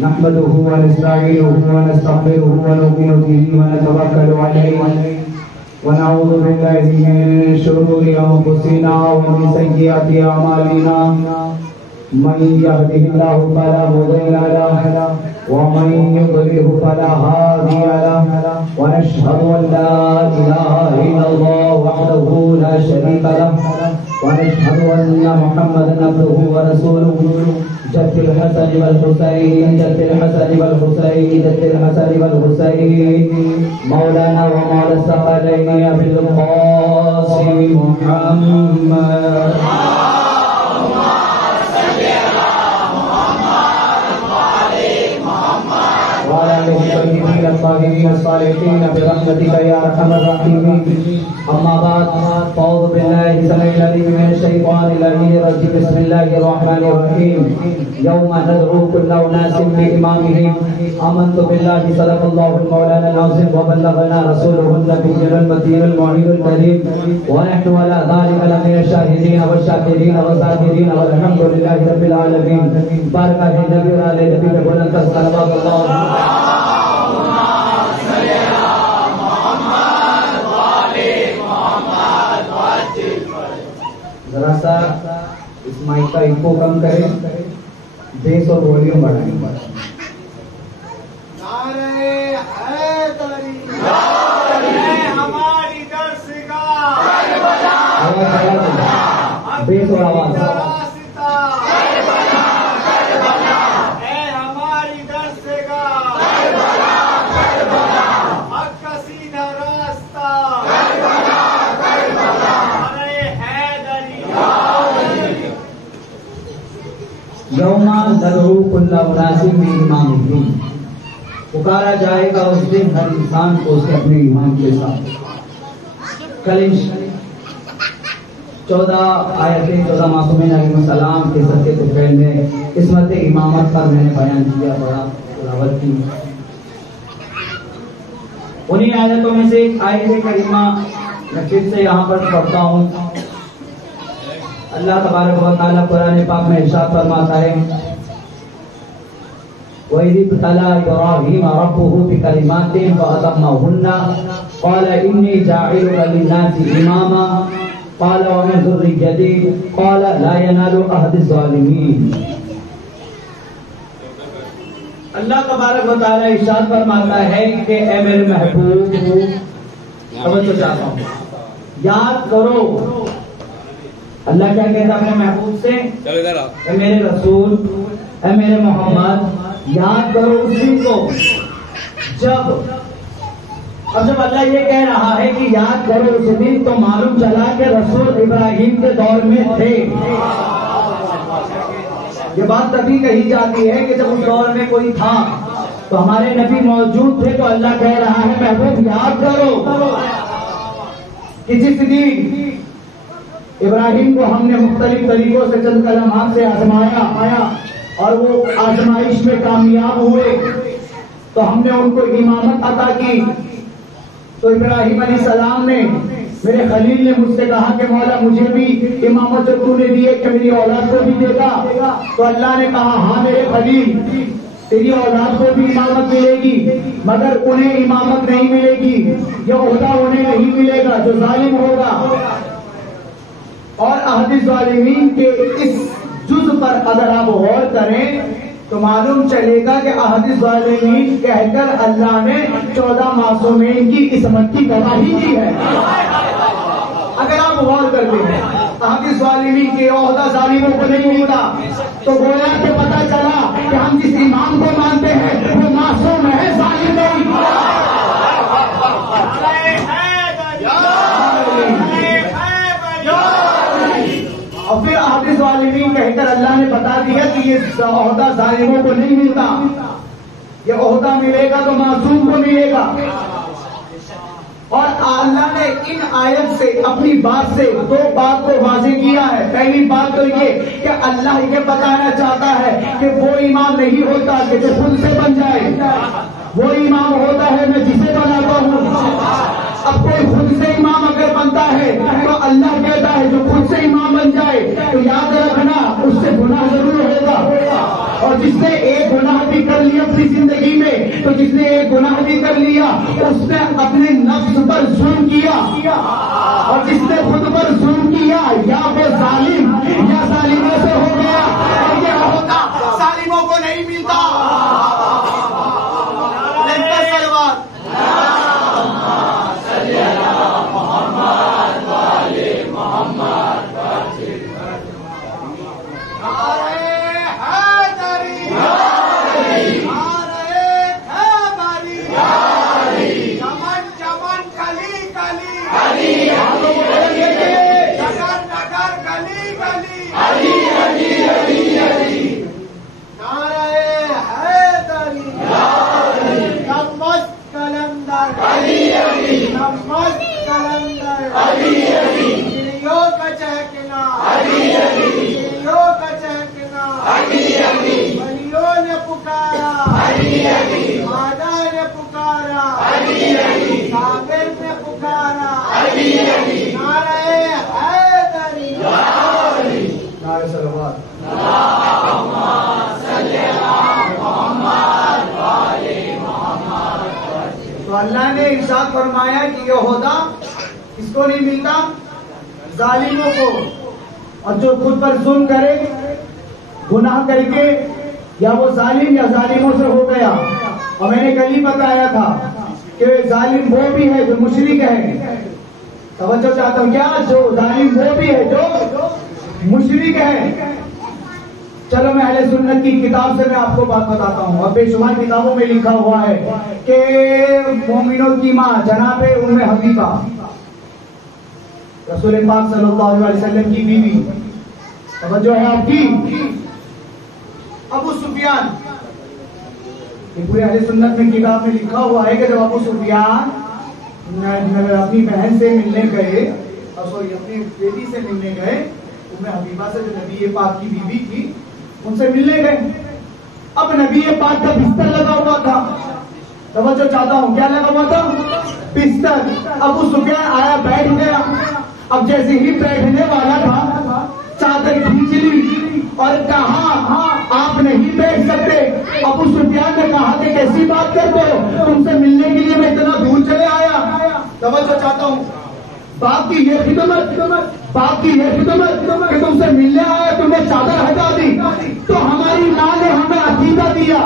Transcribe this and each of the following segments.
نحمده ونستعينه ونستغفره ونؤمن به ونتوكل عليه ونعوذ بالله من شرور أنفسنا ومن سيئات أعمالنا من يهده الله فلا مضل له ومن يضلل فلا هادي له ونشهد أن لا إله إلا الله وحده لا شريك له ونشهد أن محمدا عبده ورسوله جد الحسن والحسين جد الحسن والحسين جد الحسن والحسين مولانا ومولى الثقلين أبي القاسم محمد وعلى آله الطيبين الطاهرين الصالحين برحمتك يا أرحم الراحمين. أما بعد فأعوذ بالله السميع العليم من الشيطان اللعين الرجيم. بسم الله الرحمن الرحيم. يوم ندعو كل أناس بإمامهم. آمنت بالله صدق الله المولانا العظيم وبلغنا رسوله النبي المتين المعين الكريم ونحن على ذلك لمن الشاهدين والشاكرين والذاكرين والحمد لله رب العالمين. بارك النبي وعلى النبي بلند صلوات الله. ذرا سا اس مائک کا ایکو کم کریں، بیس اور ولیوم بڑھائیں. بیس اور آواز یوم ندعو کل اناس بإمامہم. پکارا جائے گا اس دن ہر انسان کو اس کے اپنے امام کے ساتھ. کل 14 آیتیں 14 معصومین علیہ السلام کے صدقے طفیل میں قسمت امامت پر میں نے بیان کیا، بڑا تلاوت کی. انہی آیتوں میں سے ایک آیت کریمہ میں پھر سے یہاں پر پڑھتا ہوں. اللہ تبارک و تعالیٰ قرآن پاک میں ارشاد فرماتا ہے وَإِذِ ابْتَلَىٰ إِبْرَاهِيمَ رَبُّهُ بِكَلِمَاتٍ فَأَتَمَّهُنَّ قَالَ إِنِّي جَاعِلُكَ لِلنَّاسِ إِمَامًا قَالَ وَمِنْ ذُرِّيَّتِي قَالَ لَا يَنَالُ عَهْدِ الظَّالِمِينَ. اللہ تبارک و تعالیٰ ارشاد فرماتا ہے کہ اے میرے محبوب، توجہ چاہتا ہوں، یاد کرو. اللہ کیا کہتا اپنے محبوب سے؟ اے میرے رسول، اے میرے محمد، یاد کرو اس دن کو جب اللہ یہ کہہ رہا ہے کہ یاد کرو اس دن، تو معلوم چلا کہ رسول ابراہیم کے دور میں تھے. یہ بات تبھی کہی جاتی ہے کہ جب اس دور میں کوئی تھا تو ہمارے نبی موجود تھے. تو اللہ کہہ رہا ہے محبوب یاد کرو کہ جس دن ابراہیم کو ہم نے مختلف طریقوں سے چند کلمات سے آزمایا اور وہ آزمائش میں کامیاب ہوئے تو ہم نے ان کو امامت عطا کی. تو ابراہیم علیہ السلام نے، میرے خلیل نے مجھ سے کہا کہ مولا مجھے بھی امامت جو تو نے دی ہے کہ میری اولاد کو بھی دے گا. تو اللہ نے کہا ہاں میرے خلیل، تیری اولاد کو بھی امامت ملے گی، مگر انہیں امامت نہیں ملے گی، یہ عہدہ انہیں نہیں ملے گا جو ظالم ہوگا. اور عہد الظالمین کے اس جز پر اگر آپ غور کریں تو معلوم چلے گا کہ عہد الظالمین کہہ کر اللہ نے 14 معصومین کی عصمت کی گواہی دی ہے. اگر آپ غور کرتے ہیں عہد الظالمین کے عہدہ ظالموں کو نہیں ملتا تو گویا کہ پتہ چلا کہ ہم جس امام کو مانتے ہیں وہ معصوم ہے، ظالم نہیں. اور پھر عہد ظالمین کہہ کر اللہ نے بتا دیا کہ یہ عہدہ ظالموں کو نہیں ملتا، یہ عہدہ ملے گا تو معصوم کو ملے گا. اور اللہ نے ان آیت سے اپنی بات سے 2 بات کو واضح کیا ہے. پہلی بات تو یہ کہ اللہ یہ بتانا چاہتا ہے کہ وہ امام نہیں ہوتا کہ جو خود سے بن جائے، وہ امام ہوتا ہے میں جسے بناتا ہوں. اب کوئی خود سے امام اگر بنتا ہے تو اللہ کہتا ہے جو خود سے امام بن جائے تو یاد رکھنا اس سے گناہ ضرور ہوگا، اور جس تھی زندگی میں تو جس نے ایک گناہ بھی کر لیا اس نے اپنے نفس پر ظلم کیا، اور جس نے خود پر ظلم کیا یا وہ ظالم یا ظالموں سے ہو گیا، اور یہ ہوتا ظالموں کو نہیں ملتا۔ تو اللہ نے ارشاد فرمایا کہ یہ عہدہ کس کو نہیں ملتا؟ ظالموں کو، اور جو خود پر ظلم کرے گناہ کر کے، یا وہ ظالم یا ظالموں سے ہو گیا۔ اور میں نے کل ہی بتایا تھا کہ ظالم وہ بھی ہے جو مشرک ہے، توجہ چاہتا ہوں، کیا جو ظالم وہ بھی ہے جو مشرک ہے۔ چلو میں اہل سنت کی کتاب سے میں آپ کو بات بتاتا ہوں، اور بے شمار کتابوں میں لکھا ہوا ہے کہ مومنوں کی ماں جناب ام حبیبہ رسول پاک صلی اللہ علیہ وسلم کی بیوی، توجہ ہے آپ کی، ابو سفیان، یہ پورے اہل سنت میں کتاب میں لکھا ہوا ہے کہ جب ابو سفیان اپنی بہن سے ملنے گئے، سوری اپنی بیٹی سے ملنے گئے، ام حبیبہ سے جو نبی پاک کی بیوی تھی، ان سے ملنے گئے۔ اب نبی پاک کا بستر لگا ہوا تھا، توجہ چاہتا ہوں، کیا لگا ہوا تھا؟ بستر۔ ابو سفیان آیا، بیٹھ گیا۔ اب جیسے ہی بیٹھنے والا تھا چادر کھینچ لی اور کہا آپ نہیں بیٹھ سکتے۔ ابو سفیان نے کہا کہ کیسی بات کرتے ہو، تم سے ملنے کے لیے میں اتنا دور چلے آیا۔ توجہ چاہتا ہوں، باپ کی یہ خدمت، باپ کی یہ خدمت کہ تم سے ملنے آیا، تم نے چادر ہٹا دی۔ تو ہماری ماں نے ہمیں عقیدہ دیا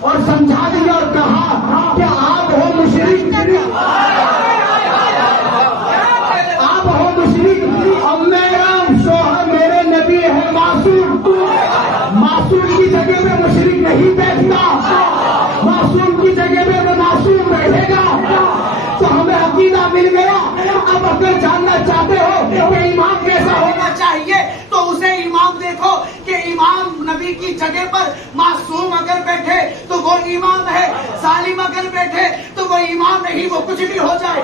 اور سمجھا دیا اور کہا کہ آپ ہو مشرک، آپ ہو مشرک، اور میرا شوہر میرے نبی ہے معصوم، معصوم کی جگہ میں مشرک نہیں بیٹھتا، معصوم کی جگہ میں وہ معصوم بیٹھے گا۔ تو ہمیں عقیدہ مل گیا۔ اب اگر جاننا چاہتے ہو کہ امام کیسا ہونا چاہیے تو اسے امام دیکھو کہ امام نبی کی جگہ پر معصوم اگر بیٹھے تو وہ امام ہے، ظالم اگر بیٹھے تو وہ امام نہیں، وہ کچھ بھی ہو جائے۔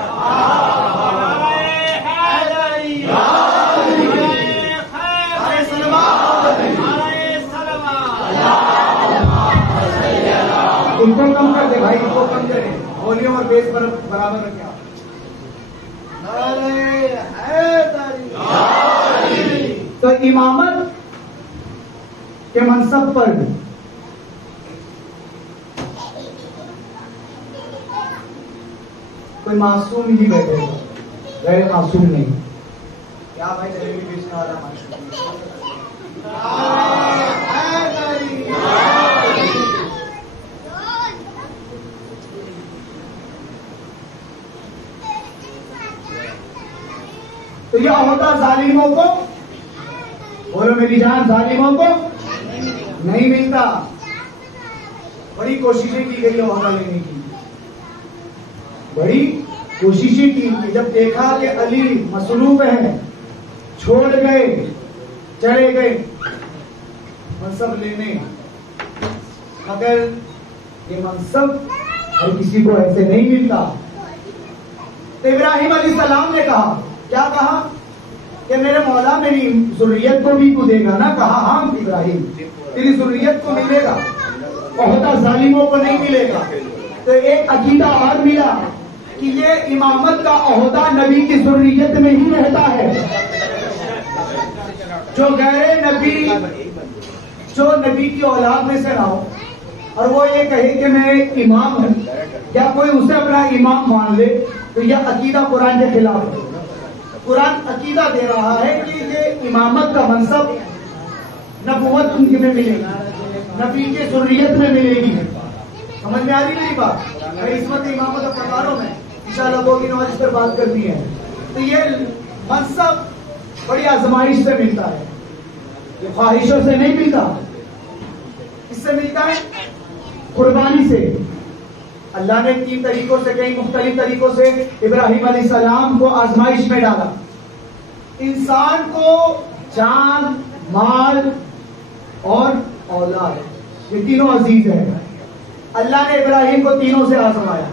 ان کو کم کر دے بھائی، ان کو کم کرے، والیوم اور بیس پر برابر رکھے۔ تو امامت کے منصب پر کوئی معصوم ہی بیٹھے گا، غیر معصوم نہیں۔ کیا بھائی جلیبی بیچنے والا تو یہ ہوتا ظالموں کو، بولو میری جان، ظالموں کو نہیں ملتا۔ بڑی کوششیں کی گئی عہدہ لینے کی، بڑی کوششیں کی، جب دیکھا کہ علی مصلوب ہے، چھوڑ گئے، چلے گئے منصب لینے، مگر یہ منصب ہر کسی کو ایسے نہیں ملتا۔ تو ابراہیم علیہ السلام نے کہا، کیا کہا کہ میرے مولا میری ذریت کو بھی تو دے گا نا؟ کہا ہاں ابراہیم، تیری ذریت کو ملے گا، عہدہ ظالموں کو نہیں ملے گا۔ تو ایک عقیدہ اور ملا کہ یہ امامت کا عہدہ نبی کی ذریت میں ہی رہتا ہے۔ جو غیر نبی، جو نبی کی اولاد میں سے نہ ہو، اور وہ یہ کہے کہ میں امام ہوں یا کوئی اسے اپنا امام مان لے تو یہ عقیدہ قرآن کے خلاف ہے. قرآن عقیدہ دے رہا ہے کہ یہ امامت کا منصب نبوت ان میں ملے گی, نبی کے ذریت میں ملے گی. سمجھ میں آ رہی میری بات؟ میں عصمت امامت اب بتا رہا ہوں, میں انشاءاللہ دو دنوں اس پر بات کرنی ہے. تو یہ منصب بڑی آزمائش سے ملتا ہے, یہ خواہشوں سے نہیں ملتا. اس سے ملتا ہے قربانی سے. اللہ نے 3 طریقوں سے, کئی مختلف طریقوں سے ابراہیم علیہ السلام کو آزمائش میں ڈالا. انسان کو جان, مال اور اولاد, یہ تینوں عزیز ہیں. اللہ نے ابراہیم کو تینوں سے آزمایا.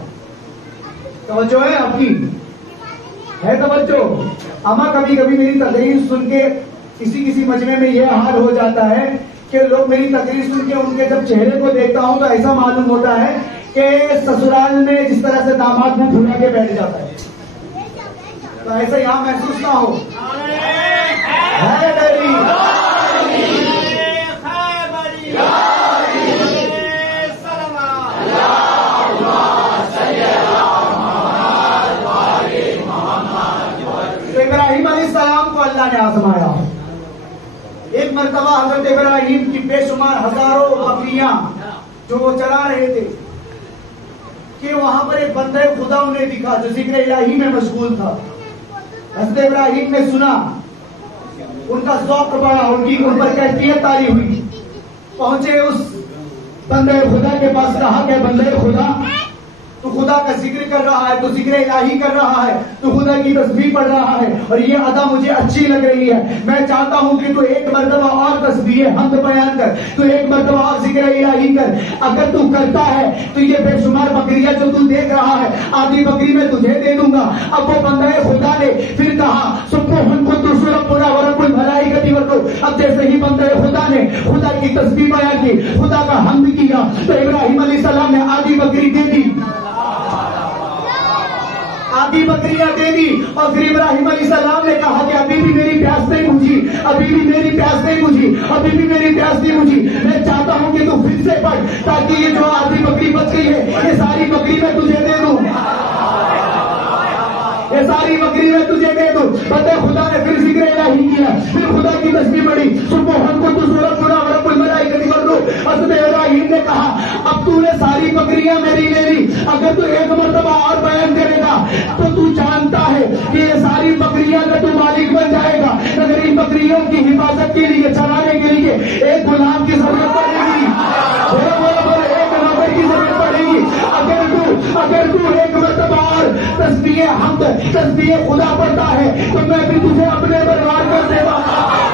توجہ ہے آپ کی؟ ہے توجہ؟ اما کبھی کبھی میری تقریر سن کے کسی مجمع میں یہ حال ہو جاتا ہے کہ لوگ میری تقریر سن کے ان کے جب چہرے کو دیکھتا ہوں تو ایسا معلوم ہوتا ہے کہ سسرال میں جس طرح سے داماد منہ پھلا کے بیٹھ جاتا ہے. تو ایسا یہاں محسوس نہ ہو. ابراہیم علیہ السلام کو اللہ نے آزمایا. ایک مرتبہ حضرت ابراہیم کی بے شمار ہزاروں بکریاں جو وہ چلا رہے تھے کہ وہاں پر ایک بندہ خدا انہیں دکھا جو ذکر الہی میں مشغول تھا. حضرت ابراہیم نے سنا, ان کا ذوق بڑھا, ان پر کیفیت تاری ہوئی. پہنچے اس بندے خدا کے پاس, کہا کہ بندے خدا تو خدا کا ذکر کر رہا ہے, تو ذکر الہی کر رہا ہے, تو خدا کی تسبیح پڑھ رہا ہے اور یہ ادا مجھے اچھی لگ رہی ہے. میں چاہتا ہوں کہ تو ایک مرتبہ اور تسبیح حمد بیان کر, تو ایک مرتبہ اور ذکر الہی کر. اگر تو کرتا ہے تو یہ بے شمار بکریاں جو تو دیکھ رہا ہے آدھی بکری میں تجھے دے دوں گا. اب وہ بندہ خدا نے پھر کہا سبحان قدوس ربنا ورب الملائکۃ والروح. اب جیسے ہی بندہ خدا نے خدا کی تسبیح بیان کی, خدا کا حمد کیا, تو ابراہیم علیہ السلام نے آدھی بکری دے دی, آدھی بکریاں دے دی. اور پھر ابراہیم علیہ السلام نے کہا کہ ابھی بھی میری پیاس نہیں بجھی, ابھی بھی میری پیاس نہیں بجھی, ابھی بھی میری پیاس نہیں بجھی. میں چاہتا ہوں کہ تو پھر سے پڑھ تاکہ یہ جو آدھی بکری بچ گئی ہے یہ ساری بکری میں تجھے دے دوں, یہ ساری بکری میں تجھے دے دوں. بندے خدا نے پھر ذکر الہی کیا, پھر خدا کی تسبیح پڑھی, سبحان قدوس ربنا ورب الملائکۃ والروح. حضرت ابراہیم نے کہا اب تو نے ساری بکریاں میری لے لی, اگر تو ایک مرتبہ اور بیان کرے گا تو تو جانتا ہے کہ یہ ساری بکریاں کا تو مالک بن جائے گا. اگر ان بکریوں کی حفاظت کے لیے, چلانے کے لیے ایک غلام کی ضرورت پڑے گی, ایک نوکر کی ضرورت پڑے گی. اگر تو ایک مرتبہ اور تسبیح حمد, تسبیح خدا پڑھتا ہے تو میں بھی تجھے اپنے برباد کر دے گا,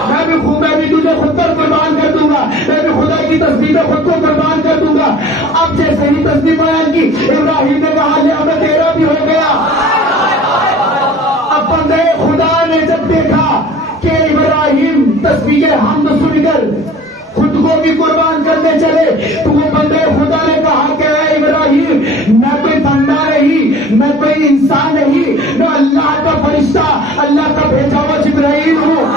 میں بھی تجھے خود پر قربان کر دوں گا, میں بھی خدا کی تسبیح میں خود کو قربان کر دوں گا. اب جیسے ہی تسبیح بیان کی ابراہیم نے کہا یہ اب تیرا بھی ہو گیا. اب بندے خدا نے جب دیکھا کہ ابراہیم تسبیح حمد سن کر خود کو بھی قربان کرنے چلے تو وہ بندے خدا نے کہا کہ اے ابراہیم میں کوئی بندہ نہیں, میں کوئی انسان نہیں, میں اللہ کا فرشتہ, اللہ کا بھیجا ہوا جبرائیل ہوں.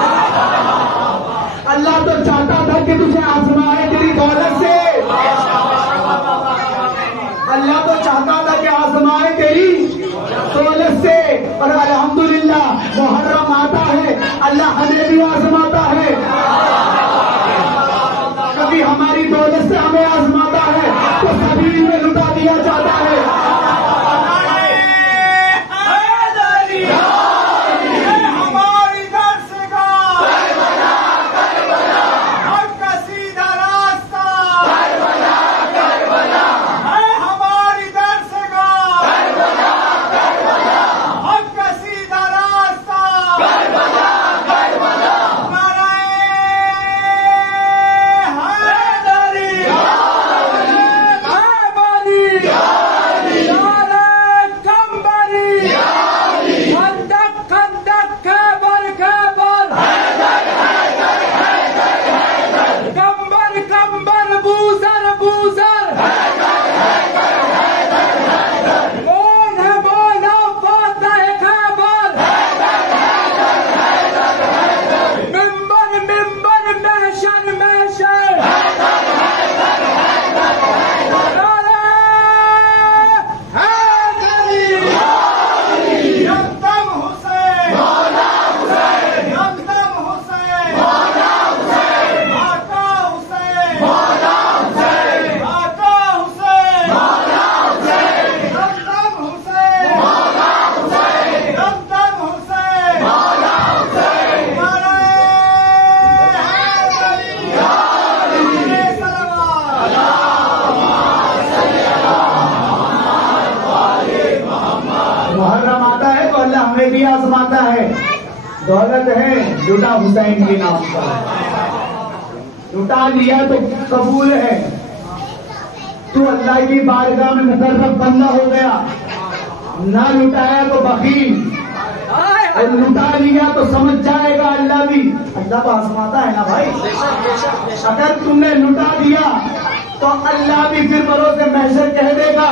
اللہ تو چاہتا تھا کہ تجھے آزمائے تیری دولت سے, اللہ تو چاہتا تھا کہ آزمائے تیری دولت سے. اور الحمدللہ محرم آتا ہے اللہ ہمیں بھی آزماتا ہے, کبھی ہماری دولت سے ہمیں آزماتا ہے تو سبھی میں لٹا دیا جاتا ہے. لٹا حسین کے نام پر، لٹا لیا تو قبول ہے، تو اللہ کی بارگاہ میں مقرب بندہ ہو گیا، نہ لٹایا تو بخیل، اور لٹا لیا تو سمجھ جائے گا اللہ بھی، اللہ کو آزماتا ہے نا بھائی۔ اگر تم نے لٹا دیا تو اللہ بھی پھر بروز محشر کہہ دے گا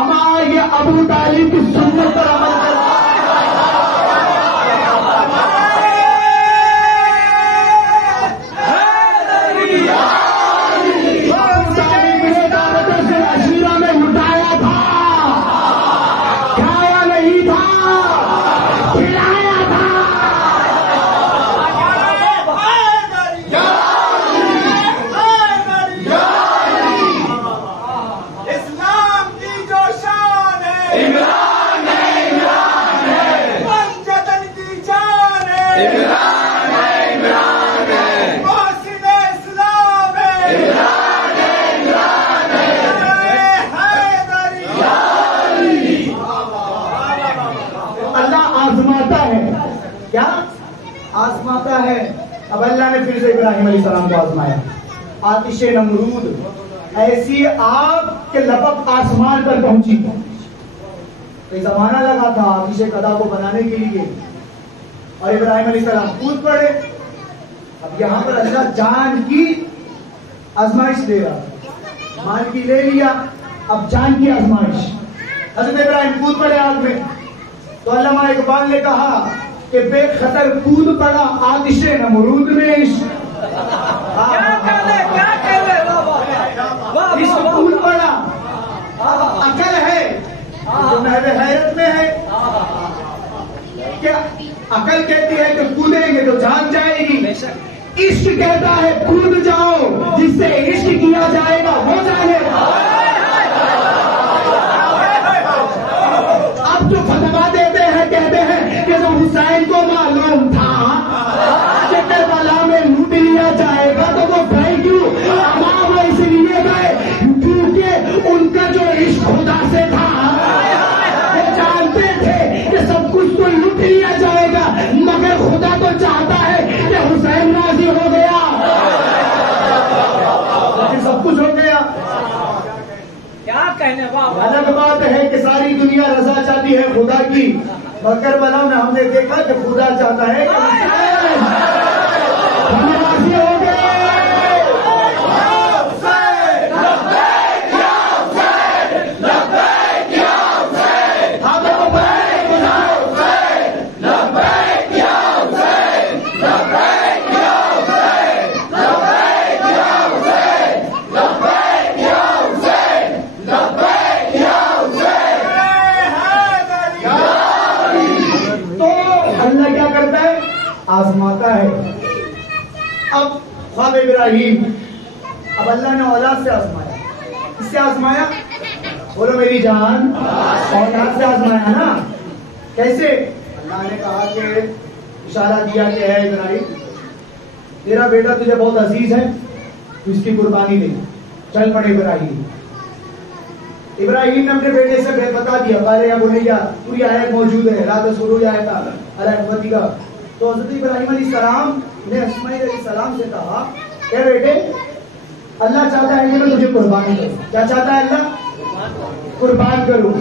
اما یہ ابو طالب کی سنت پر عمل کرتا آزماتا ہے۔ اب اللہ نے پھر سے ابراہیم علیہ السلام کو آزمایا، آتش نمرود ایسی آگ کہ لپک آسمان پر پہنچی، ایک زمانہ لگا تھا آتش قدا کو بنانے کے لیے، اور ابراہیم علیہ السلام کود پڑے۔ اب یہاں پر اللہ جان کی آزمائش دے رہا، مال کی لے لیا، اب جان کی آزمائش۔ حضرت ابراہیم کود پڑے آگ میں، تو علامہ اقبال نے کہا کہ بے خطر کود پڑا آتش نمرود میں عشق کود پڑا۔ عقل ہے جو محو حیرت میں ہے، کیا عقل کہتی ہے کہ کودیں گے تو جان جائے گی، عشق کہتا ہے کود جاؤ، جس سے عشق کیا جائے گا وہ جانے گا۔ اب جو فتوا دیتے ہیں کہتے ہیں کہ جو حسین کو معلوم تھا کہ کربلا میں لوٹ لیا جائے گا تو وہ گئے کیوں؟ وہ اس لیے گئے کیونکہ ان کا جو عشق خدا سے تھا، وہ جانتے تھے کہ سب کچھ تو لوٹ لیا جائے گا، مگر خدا تو چاہتا ہے کہ حسین راضی ہو گیا، سب کچھ ہو گیا۔ الگ بات ہے کہ ساری دنیا رضا چاہتی ہے خدا کی، مگر کربلا میں ہم نے دیکھا کہ خدا چاہتا ہے ہم راضی ہو گئے۔ آزماتا ہے۔ اب خواب ابراہیم، اب اللہ نے اولاد سے آزمایا، کس سے آزمایا؟ بولو میری جان، اولاد سے آزمایا نا۔ کیسے؟ اللہ نے کہا کہ اشارہ دیا کہ اے ابراہیم، تیرا بیٹا تجھے بہت عزیز ہے، تو اس کی قربانی دے، چل پڑے ابراہیم۔ ابراہیم نے اپنے بیٹے سے بتا دیا، قال یا بنی، پوری آیت موجود ہے، لا تسروا آیت علی امتی کا۔ تو حضرت ابراہیم علیہ السلام نے اسماعیل علیہ السلام سے کہا کہ بیٹے اللہ چاہتا ہے کہ میں تجھے قربانی کروں۔ کیا چاہتا ہے اللہ؟ قربان کروں۔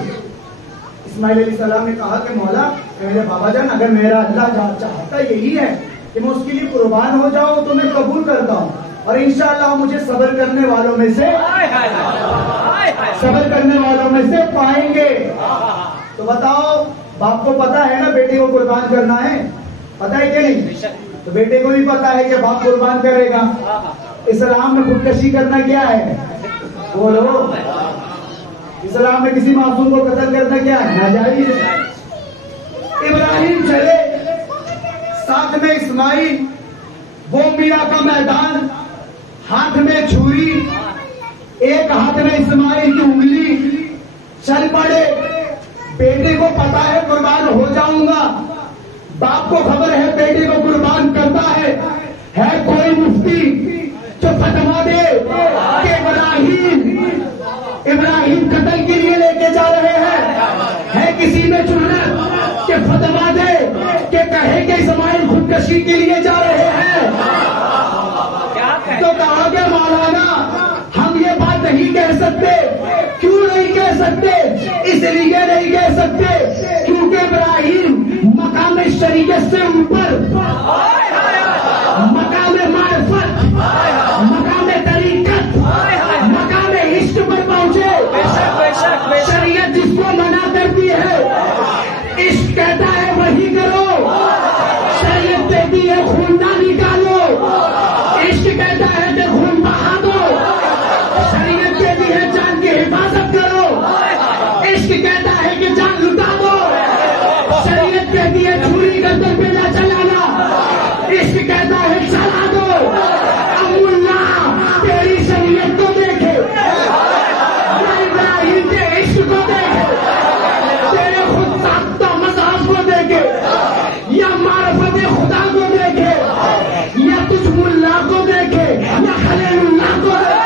اسماعیل علیہ السلام نے کہا کہ مولا میرے بابا جان، اگر میرا اللہ چاہتا یہی ہے کہ میں اس کے لیے قربان ہو جاؤں تو میں قبول کرتا ہوں، اور انشاءاللہ مجھے صبر کرنے والوں میں سے پائیں گے۔ تو بتاؤ، باپ کو پتا ہے نا بیٹے کو قربان کرنا ہے، پتا ہے کہ نہیں؟ تو بیٹے کو بھی پتا ہے کہ باپ قربان کرے گا۔ اسلام میں خودکشی کرنا کیا ہے؟ بولو، اسلام میں کسی معصوم کو قتل کرنا کیا ہے؟ ناجائز ہے۔ ابراہیم چلے، ساتھ میں اسماعیل، وہ میرا کا میدان، ہاتھ میں چھری، ایک ہاتھ میں اسماعیل کی انگلی، چل پڑے۔ بیٹے کو پتا ہے قربان ہو جاؤں گا، باپ کو خبر ہے بیٹے کو قربان کرتا ہے کوئی مفتی جو فتوا دے کہ ابراہیم قتل کے لیے لے کے جا رہے ہیں؟ ہے کسی میں جرأت کہ فتوا دے کہ کہے کہ اسماعیل خودکشی کے لیے جا رہے ہیں تو کہا کہ مولانا ہم یہ بات نہیں کہہ سکتے. کیوں نہیں کہہ سکتے؟ اس لیے نہیں کہہ سکتے کیونکہ ابراہیم مقام شریعت سے اوپر، مقام معرفت، مقام طریقت، مقام عشق پر پہنچے. شریعت جس کو منع کرتی ہے، عشق کہتا ہے وہی کرو. شریعت کہتی ہے خون نہ نکالو، عشق کہتا ہے کہ خون بہا دو. شریعت کہتی ہے جان کی حفاظت کرو، عشق کہتا ہے کہ جان لٹا دو. شریعت کہتی ہے چھری گردن پہ نہ چلانا، عشق کہتا ہے چلا دو. اب اللہ تیری شریعت کو دیکھے، ابراہیم کے عشق کو دیکھے، تیرے خود ساختہ مذہب کو دیکھے، یا معرفت خدا کو دیکھے، یا تجھ ملا کو دیکھے، یا خلیل اللہ کو دیکھے.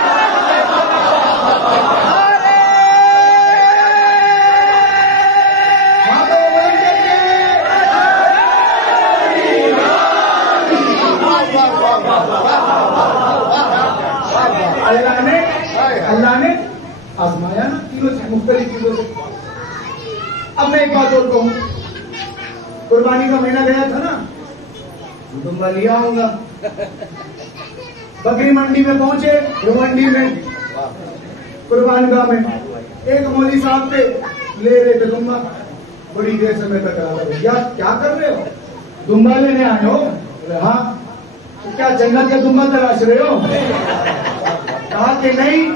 اللہ نے آزمایا نا تینوں سے، مختلف چیزوں سے. اب میں ایک بات اور کہوں، قربانی کا مہینہ گیا تھا نا، تم لیا ہوں گا. بکری منڈی میں پہنچے، منڈی میں قربان گاہ میں ایک مولوی صاحب پہ لے رہے تھے دمبا. بڑی دیر سے میں تک رہا تھا، کیا کر رہے ہو؟ دمبا لینے آئے ہو؟ ہاں. کیا جنت کا دمبا تلاش رہے ہو؟ کہا کہ نہیں.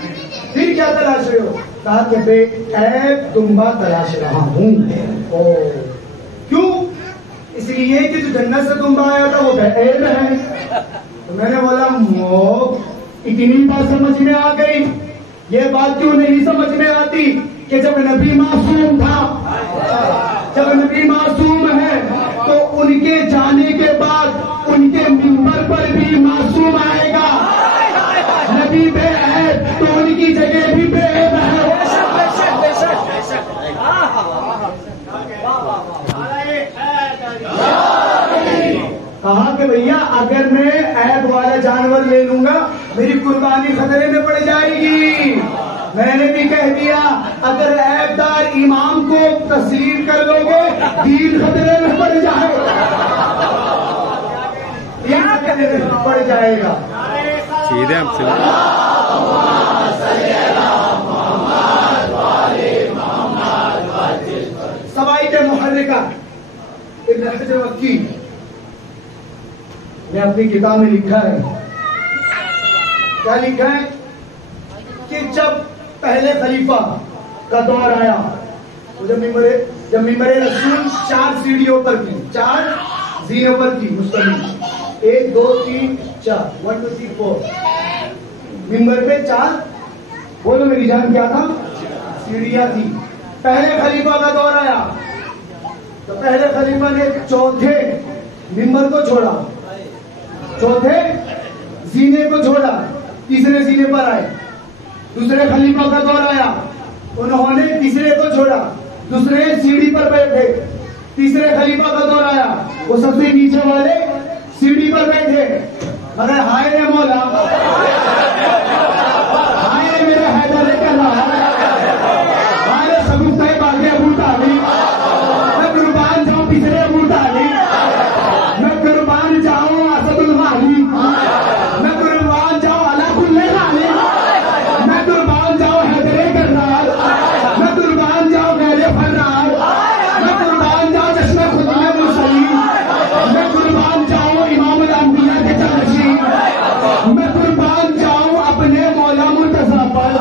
پھر کیا تلاش رہے ہو؟ کہا کہ بے عیب دمبا تلاش رہا ہوں. کیوں؟ اس لیے کہ جو جنت سے دمبا آیا تھا وہ بے عیب ہے. تو میں نے بولا اتنی بات سمجھ میں آ گئی. یہ بات کیوں نہیں سمجھ میں آتی کہ جب نبی معصوم تھا، جب نبی معصوم ہے تو ان کے جانے کے بعد ان کے منبر پر بھی معصوم آئے گا. نبی بے عیب تو ان کی جگہ بھی بے عیب ہے. کہا کہ بھیا اگر میں عیب والا جانور لے لوں گا میری قربانی خطرے میں پڑ جائے گی. میں نے بھی کہہ دیا اگر عیب دار امام کو تسلیم کر لو گے دین خطرے میں پڑ جائے گا، دین خطرے میں پڑ جائے گا. سیدھے آپ سے سوائد محرکہ ابن حجر مکی نے اپنی کتاب میں لکھا ہے. کیا لکھا ہے؟ کہ جب پہلے خلیفہ کا دور آیا تو جب ممبر رسول 4 سیڑھیوں پر کی، 4 زینوں پر کی مستقل، 1 2 3 4 1 2 3 4 ممبر پہ 4 بولو میری جان کیا تھا؟ سیڑھیاں تھی. پہلے خلیفہ کا دور آیا تو پہلے خلیفہ نے چوتھے ممبر کو چھوڑا، چوتھے زینے کو چھوڑا، تیسرے زینے پر آئے. دوسرے خلیفہ کا دور آیا، انہوں نے تیسرے کو چھوڑا، دوسرے سیڑھی پر بیٹھے. تیسرے خلیفہ کا دور آیا، وہ سب سے نیچے والے سیڑھی پر بیٹھے. مگر ہائے رے مولا، ہائے رے میرے حیدر کر رہا ہے، ہائے سبوت ہے باغ ابو طالب. میں قربان جاؤں پچھلے ابو طالب، میں قربان جاؤں اسد الغالی، میں قربان جاؤں علا کل غالب، میں قربان جاؤں حیدر کرار، میں قربان جاؤں غیر فرار، میں قربان جاؤں جشن خود میں مسلم، میں قربان جاؤں امام الانبیاء کے جانشین، میں قربان جاؤں اپنے مولا مرتضیٰ پر،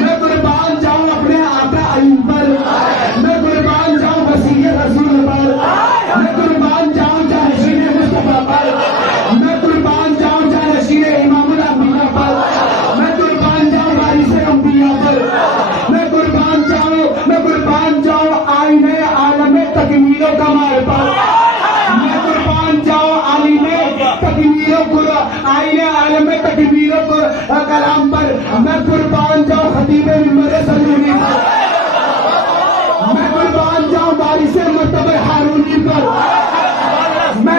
میں قربان جاؤں اپنے آقا علی پر، میں قربان جاؤں وسیع رسول پر، میں قربان جاؤں جانشین مصطفیٰ پر، میں قربان جاؤں جانشین امام الانبیاء پر، میں قربان جاؤں وارث انبیاء پر، میں قربان جاؤں آئینہ عالم تکمیل و کمال پر، میں قربان جاؤں عالم تکمیل و آئینہ عالم تکمیل و کلام پر، میں قربان جاؤں خطیب ممبر سلومی پر، میں قربان جاؤں وارث مرتبہ ہارونی پر، میں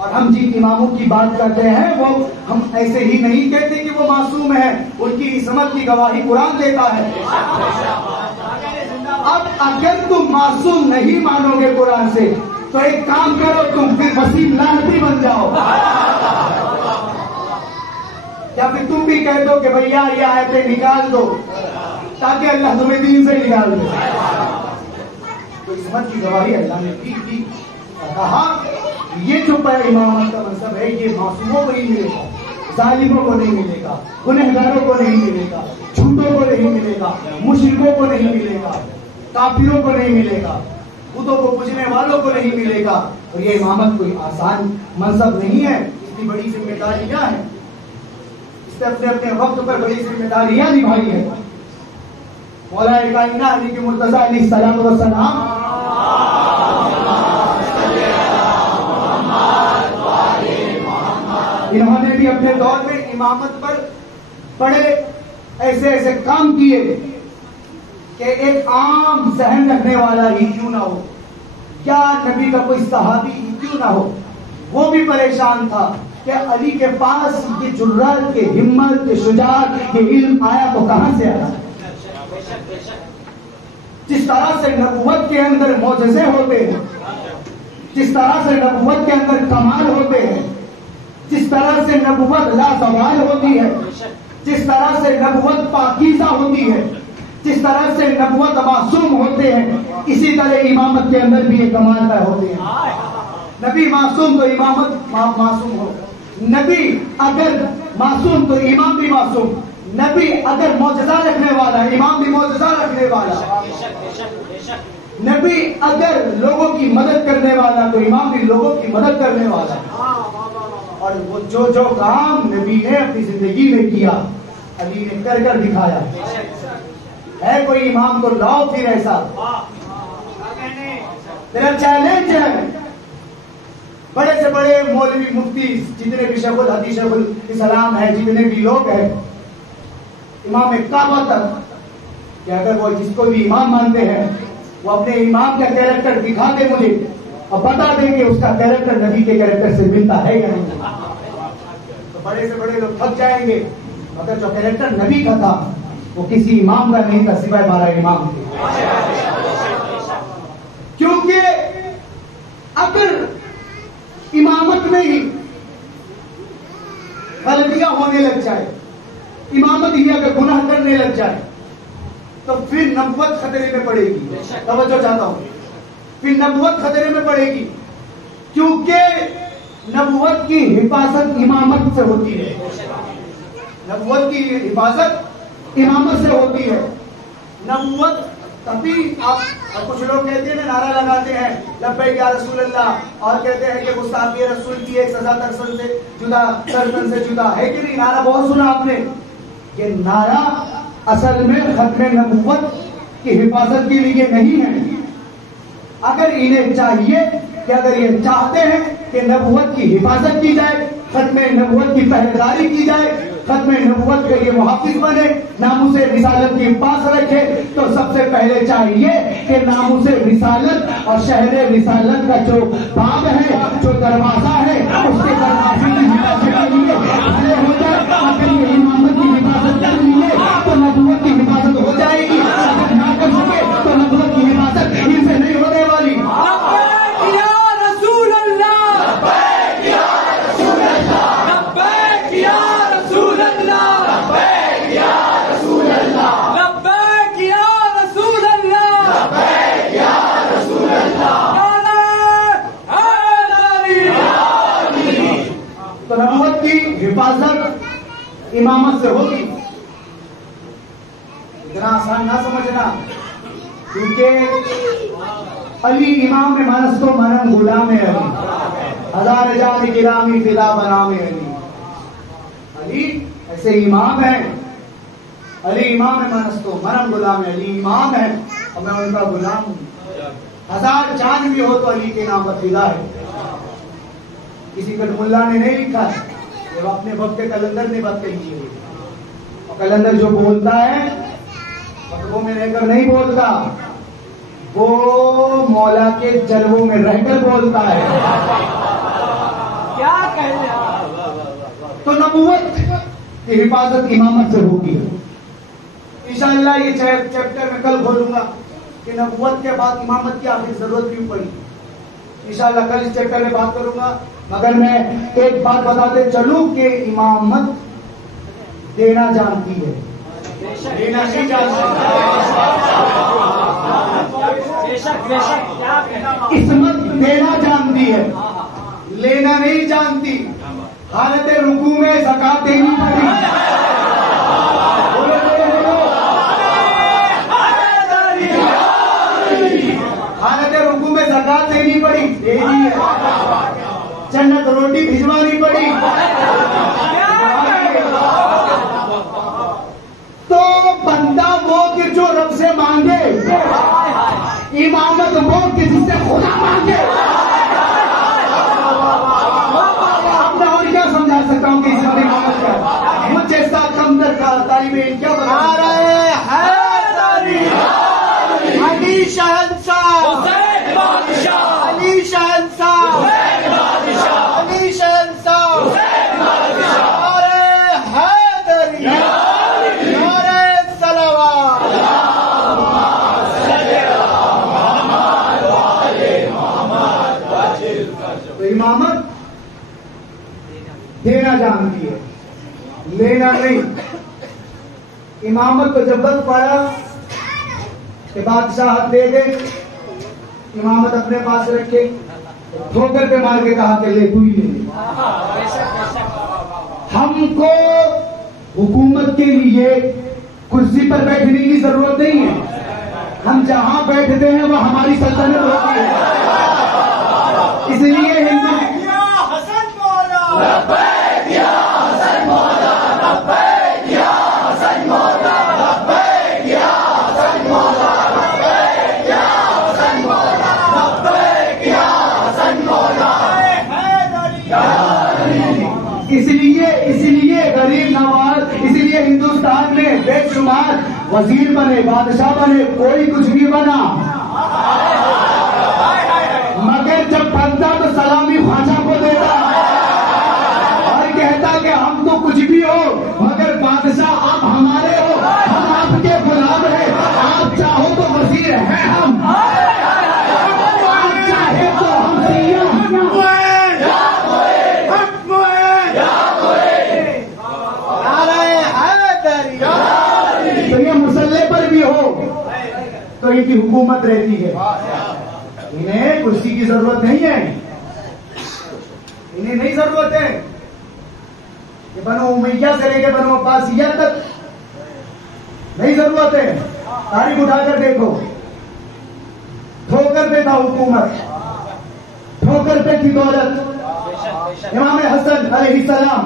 اور ہم جن اماموں کی بات کرتے ہیں وہ ہم ایسے ہی نہیں کہتے کہ وہ معصوم ہیں، ان کی عصمت کی گواہی قرآن دیتا ہے۔ اب اگر تم معصوم نہیں مانو گے قرآن سے تو ایک کام کرو، تم پھر وسیم لعنتی بن جاؤ، یا پھر تم بھی کہہ دو کہ بھیا یہ آیتیں نکال دو تاکہ اللہ تمہیں دین سے نکال دے۔ تو عصمت کی گواہی اللہ نے دی، کہا یہ جو امامت کا منصب ہے یہ معصوموں کو ہی ملے گا، ظالموں کو نہیں ملے گا، گنہگاروں کو نہیں ملے گا، جھوٹوں کو نہیں ملے گا، مشرکوں کو نہیں ملے گا، کافروں کو نہیں ملے گا، بتوں کو پوجنے والوں کو نہیں ملے گا۔ اور یہ امامت کوئی آسان منصب نہیں ہے، اس کی بڑی ذمہ داریاں ہیں، اس نے اپنے اپنے وقت پر بڑی ذمہ داریاں نبھائی ہیں۔ مولا کائنات علی کے مرتضی علیہ السلام والسلام انہوں نے بھی اپنے دور میں امامت پر بڑے ایسے کام کیے کہ ایک عام ذہن رکھنے والا ہی کیوں نہ ہو، یا نبی کا کوئی صحابی ہی کیوں نہ ہو، وہ بھی پریشان تھا کہ علی کے پاس یہ جرات، یہ ہمت، یہ شجاعت، یہ علم آیا تو کہاں سے آیا؟ جس طرح سے نبوت کے اندر معجزے ہوتے ہیں، جس طرح سے نبوت کے اندر کمال ہوتے ہیں، جس طرح سے نبوت لازوال ہوتی ہے، جس طرح سے نبوت پاکیزہ ہوتی ہے، جس طرح سے نبوت معصوم ہوتے ہیں، اسی طرح امامت کے اندر بھی یہ کمال پہ ہوتے ہیں۔ نبی معصوم تو امامت معصوم ہو، نبی اگر معصوم تو امام بھی معصوم، نبی اگر معجزہ رکھنے والا امام بھی معجزہ رکھنے والا، نبی اگر لوگوں کی مدد کرنے والا تو امام بھی لوگوں کی مدد کرنے والا۔ اور وہ جو کام نبی نے اپنی زندگی میں کیا علی نے کر کر دکھایا۔ ہے کوئی امام تو لاؤ پھر ایسا، میرا چیلنج ہے۔ بڑے سے بڑے مولوی مفتی جتنے بھی شیخ الحدیث شیخ الاسلام ہے، جتنے بھی لوگ ہیں، امام کعبہ تک، کہ اگر وہ جس کو بھی امام مانتے ہیں وہ اپنے امام کا کیریکٹر دکھا دے مجھے اور بتا دیں کہ اس کا کیریکٹر نبی کے کیریکٹر سے ملتا ہے یا نہیں، تو بڑے سے بڑے لوگ تھک جائیں گے۔ مگر جو کیریکٹر نبی کا تھا وہ کسی امام کا نہیں تھا سوائے 12 امام کے۔ کیونکہ اگر امامت میں ہی غلطیاں ہونے لگ جائے، امامت ہی اگر گناہ کرنے لگ جائے تو پھر نبوت خطرے میں پڑے گی۔ توجہ چاہتا ہوں، پھر نبوت خطرے میں پڑے گی، کیونکہ نبوت کی حفاظت امامت سے ہوتی ہے، نبوت کی حفاظت امامت سے ہوتی ہے۔ نبوت تبھی آپ کچھ لوگ کہتے ہیں نعرہ لگاتے ہیں لبیک یا رسول اللہ، اور کہتے ہیں کہ گستاخی رسول کی ایک سزا ترسل سے جدا، ترسل سے جدا ہے کہ نہیں؟ نعرہ بہت سنا آپ نے۔ یہ نعرہ اصل میں ختم نبوت کی حفاظت کے لیے نہیں ہے۔ اگر انہیں چاہیے کہ اگر یہ چاہتے ہیں کہ نبوت کی حفاظت کی جائے، ختم نبوت کی پہریداری کی جائے، ختم نبوت کے یہ محافظ بنے، ناموس رسالت کی پاس رکھے، تو سب سے پہلے چاہیے کہ ناموس رسالت اور شہر رسالت کا جو باب ہے، جو دروازہ ہے، اس کے دروازے کی حفاظت کے لیے کھڑے ہو جائے۔ اگر یہ امامت کی حفاظت کر لیے تو نبوت کی حفاظت ہو جائے گی، اگر نہ کر سکے تو نبوت کی حفاظت ان سے نہیں ہونے والی۔ تو نبوت کی حفاظت امامت سے ہوگی۔ اتنا آسان نہ سمجھنا، کیونکہ علی امام منستو منم غلام علی، ہزار جان گرامی فدا بنام علی۔ علی ایسے امام ہے، علی امام منستو منم غلام علی امام ہے اور میں ان کا غلام ہوں۔ ہزار جان بھی ہو تو علی کے نام پر فدا ہے۔ کسی کلملہ نے نہیں لکھا ہے، یہ اپنے وقت کے کلندر نے بات کہی ہے، اور کلندر جو بولتا ہے فتووں میں رہ کر نہیں بولتا، وہ مولا کے جلووں میں رہ کر بولتا ہے۔ کیا کہنے تو نبوت کی حفاظت امامت سے ہوگی. انشاءاللہ یہ چیپٹر میں کل کھولوں گا کہ نبوت کے بعد امامت کی آخر ضرورت کیوں پڑی. انشاءاللہ کل اس چیپٹر میں بات کروں گا. مگر میں ایک بات بتاتے چلوں کہ امامت دینا جانتی ہے, دینا نہیں جانتی. عصمت دینا جانتی ہے, لینا نہیں جانتی. حالت رکوع میں زکات دینی پڑی. حالت رکوع میں زکات دینی پڑی, دینی ہے. جنت روٹی بھجوانی پڑی. تو بندہ وہ کہ جو رب سے مانگے, امامت وہ کہ جس سے خدا مانگے. میں اور کیا سمجھا سکتا ہوں کہ اس میں امامت کا مجھ جیسا کم در کا طالب علم کیا بتا رہے ہیں. علی شہنشاہ, علی شہنشاہ, علی شہنشاہ, نعرہ حیدری, نعرہ صلوات. تو امامت دینا جانتی ہے, لینا نہیں. امامت کو جب وقت پڑا کہ بادشاہ دے دے, امامت اپنے پاس رکھے, ٹھوکر پہ مار کے کہا کہ لے تو ہی لے. ہم کو حکومت کے لیے کرسی پر بیٹھنے کی ضرورت نہیں ہے. ہم جہاں بیٹھتے ہیں وہ ہماری سلطنت ہوتی ہے. اس لیے ہندو اس لیے غریب نواز, اسی لیے ہندوستان میں بے شمار وزیر بنے, بادشاہ بنے, کوئی کچھ بھی بنا, مگر جب بنتا تو سلامی خواجہ کو دیتا اور کہتا کہ ہم تو کچھ بھی ہو مگر بادشاہ آپ ہمارے ہو, ہم آپ کے غلام ہیں, آپ چاہو تو وزیر ہیں ہم, آپ چاہے تو ہم سیاح. تو یہ مسلح پر بھی ہو تو ان کی حکومت رہتی ہے. انہیں کرسی کی ضرورت نہیں ہے, انہیں نہیں ضرورت ہے کہ بنو امیہ سے لے کے بنو عباسیہ تک نہیں ضرورت ہے. تاریخ اٹھا کر دیکھو, ٹھوکر پہ تھا حکومت, ٹھوکر پہ تھی دولت. امام حسن علیہ السلام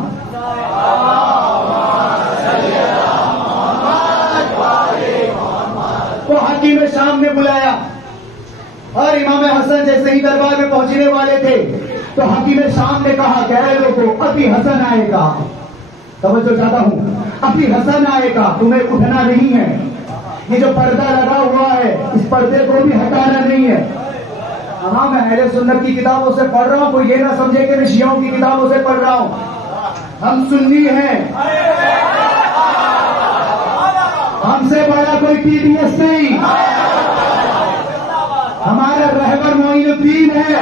کو حکیم شام نے بلایا اور امام حسن جیسے ہی دربار میں پہنچنے والے تھے تو حکیم شام نے کہا کہ اے لوگوں ابھی حسن آئے گا. توجہ چاہتا ہوں, ابھی حسن آئے گا, تمہیں اٹھنا نہیں ہے. یہ جو پردہ لگا ہوا ہے اس پردے کو بھی ہٹانا نہیں ہے. ہاں میں اہل سنت کی کتابوں سے پڑھ رہا ہوں, کوئی یہ نہ سمجھے کہ میں شیعوں کی کتابوں سے پڑھ رہا ہوں. ہم سنی ہیں, ہم سے بڑا کوئی پی ڈی ایس نہیں. ہمارے رہبر معین الدین ہے,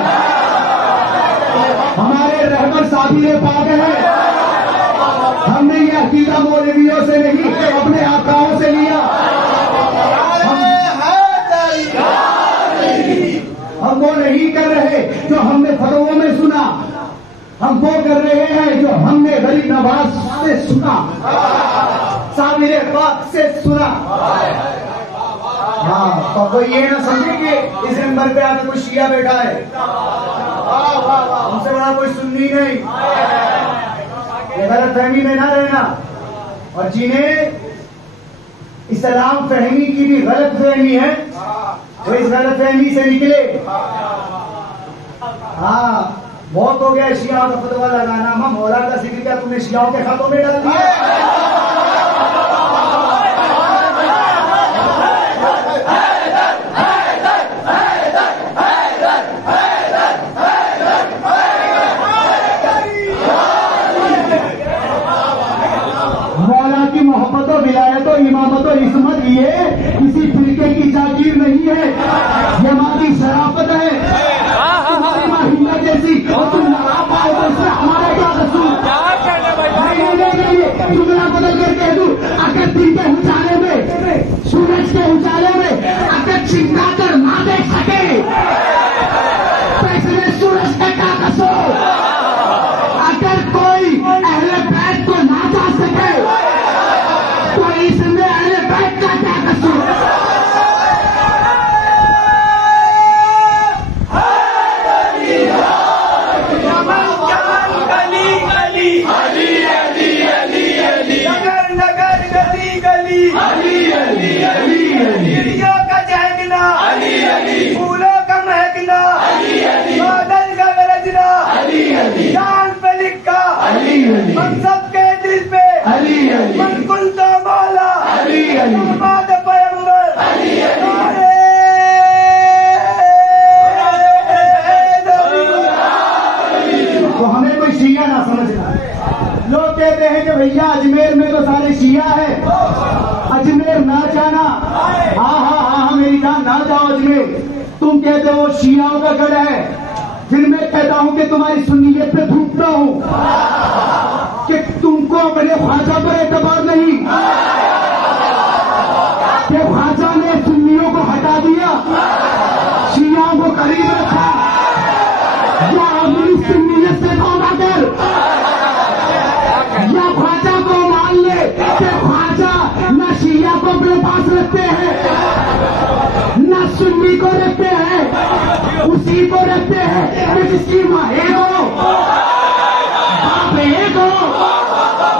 ہمارے رہبر صابر پاک ہے. ہم نے یہ عقیدہ مولویوں سے نہیں اپنے آقاؤں سے لیا. ہم وہ نہیں کر رہے جو ہم نے فتووں میں سنا, ہم وہ کر رہے ہیں جو ہم نے غریب نواز سے سنا, صابر پاک سے سنا. ہاں تو کوئی یہ نہ سمجھے کہ اس نمبر پہ آ کے کوئی شیعہ بیٹھا ہے, ہم سے بڑا کوئی سنی نہیں. یہ غلط فہمی میں نہ رہنا, اور جنہیں اسلام فہمی کی بھی غلط فہمی ہے وہ اس غلط فہمی سے نکلے. ہاں بہت ہو گیا شیعہ کا فتویٰ لگانا. ہم مولا کا ذکر کیا تم نے شیعوں کے خاتوں میں ڈال دیا. امامت اور عصمت یہ کسی فرقے کی جاگیر نہیں ہے، یہ ہماری شرافت ہے۔ تمہاری ماہیہ جیسی اور تم نہ پائے تو اس میں ہمارا کیا قصور؟ جملہ بدل کر کہہ دوں، اگر دن کے اجالے میں، سورج کے اجالے میں اگر چمٹا کر نہ دیکھ سکے تو اس میں سورج کا کیا قصور؟ اگر کوئی اہل بیت کو نہ جا سکے تو اس میں اہل بیت کا کیا قصور؟ چڑیوں کا چہکنا، پھولوں کا مہکنا، بادل کا گرجنا، جان پہ لکھا ہم سب کے دل پہ من کن تو مولا محمد پیغمبر۔ تو ہمیں کوئی شیعہ نہ سمجھنا۔ لوگ کہتے ہیں کہ بھیا اجمیر میں تو سارے شیعہ ہے، اجمیر نہ جانا۔ ہاں میری جان نہ جاؤ اجمیر، تم کہتے ہو شیعوں کا گڑھ ہے، پھر میں کہتا ہوں کہ تمہاری سنیت پہ تھوکتا ہوں کہ تم کو اپنے خواجہ پر اعتبار نہیں، کہ خواجہ نے سنیوں کو ہٹا دیا، شیعوں کو قریب رکھا، یا اپنی سنیت سے توبہ کر، یا خواجہ کو مان لے کہ خواجہ نہ شیعہ کو اپنے پاس رکھتے ہیں نہ سنی کو رکھتے ہیں، اسی کو رکھتے ہیں کہ جس کی ماں ایک ہو، باپ ایک ہو،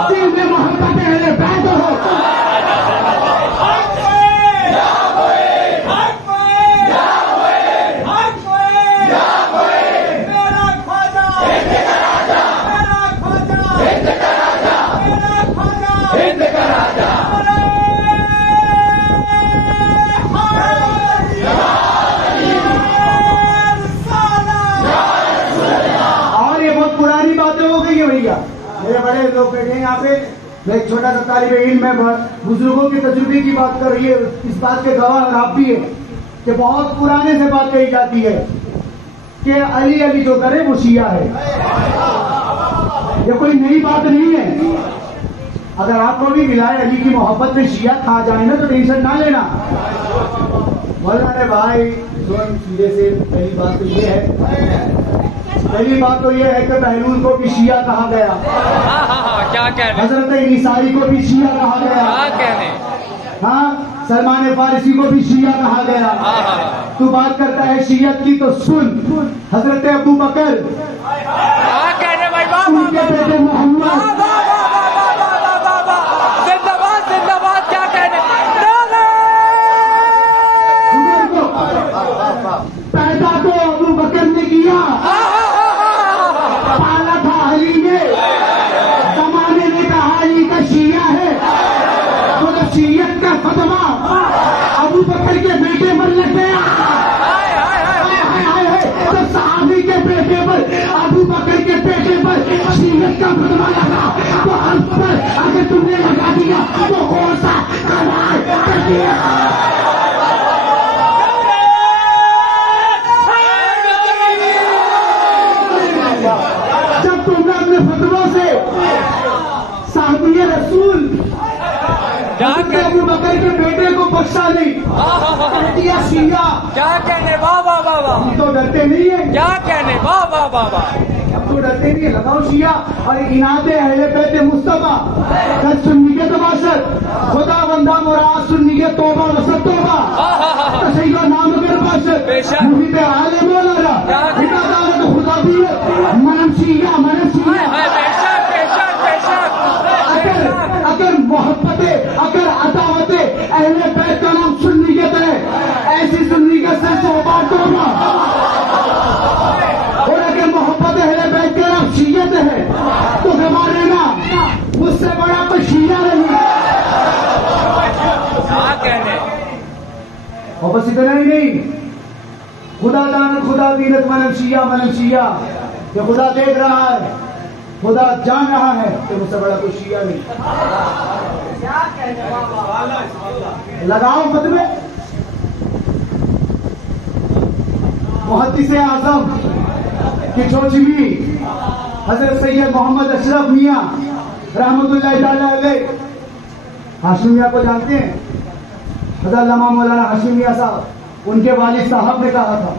دل میں محبت اہل بیت ہو۔ میرے بڑے لوگ بیٹھے ہیں یہاں پہ، میں ایک چھوٹا سا طالب علم ہے، بزرگوں کے تجربے کی بات کر رہی ہے، اس بات کے گواہ اور آپ بھی ہے کہ بہت پرانے سے بات کہی جاتی ہے کہ علی جو کرے وہ شیعہ ہے۔ یہ کوئی نئی بات نہیں ہے۔ اگر آپ کو بھی ملا ہے علی کی محبت میں شیعہ کھا جائے نا تو ٹینشن نہ لینا۔ مولانا بھائی سیدھے سے پہلی بات تو یہ ہے، کہ بہلول کو بھی شیعہ کہا گیا، کیا کہنے، حضرت نسائی کو بھی شیعہ کہا گیا، کیا کہنے، ہاں سلمان فارسی کو بھی شیعہ کہا گیا۔ تو بات کرتا ہے شیعت کی تو سن، حضرت ابو بکر، کیا کہنے بھائی، ان کے بیٹے محمد، زندہ باد، کیا کہنے، پیدا تو ابو بکر نے کیا، پالا تھا علی نے، زمانے نے کہا علی کا شیعہ ہے، تو جب شیعت کا فتویٰ ابو بکر کے بیٹے پر لگ گیا، تو صحابی کے بیٹے پر، ابو بکر کے بیٹے پر شیعت کا فتویٰ لگا، تو ہم پر اگر تم نے لگا دیا تو کون سا قرار کر دیا۔ جب تم نے اپنے فتووں سے صحابی رسول ابو بکر کے بیٹے کو بخشا نہیں، دیا شیعہ، کیا کہنے، واہ واہ واہ واہ، ہم تو ڈرتے نہیں ہیں، کیا کہنے، واہ واہ واہ واہ، ہم تو ڈرتے نہیں ہیں، لگاؤ شیعہ اور انعت اہل بیت مصطفیٰ، جب سنی کے تباشر خدا بندہ مراد سنی کے توبہ وسط توبہ، تشیع و نام کر باشر محیط عالم مولانا عبادت خدا دیت منم شیعہ منم شیعہ۔ اگر محبت، اگر عداوت اہل بیت کا نام سنیت ہے، ایسی سنیت سے توبہ توبہ، اور اگر محبت اہل بیت کا نام شیعت ہے تو گوا لینا، مجھ سے بڑا کوئی شیعہ نہیں۔ اور بس اتنا ہی نہیں، خدا دانت خدا دینت منم شیعہ، کہ خدا دیکھ رہا ہے، خدا جان رہا ہے کہ مجھ سے بڑا کوئی شیعہ نہیں۔ لگاؤ فتوے. محدث اعظم کی چوچوی حضرت سید محمد اشرف میاں رحمت اللہ تعالی علیہ. ہاشمی میاں کو جانتے ہیں؟ حضرت علامہ مولانا ہاشمی میاں صاحب، ان کے والد صاحب نے کہا تھا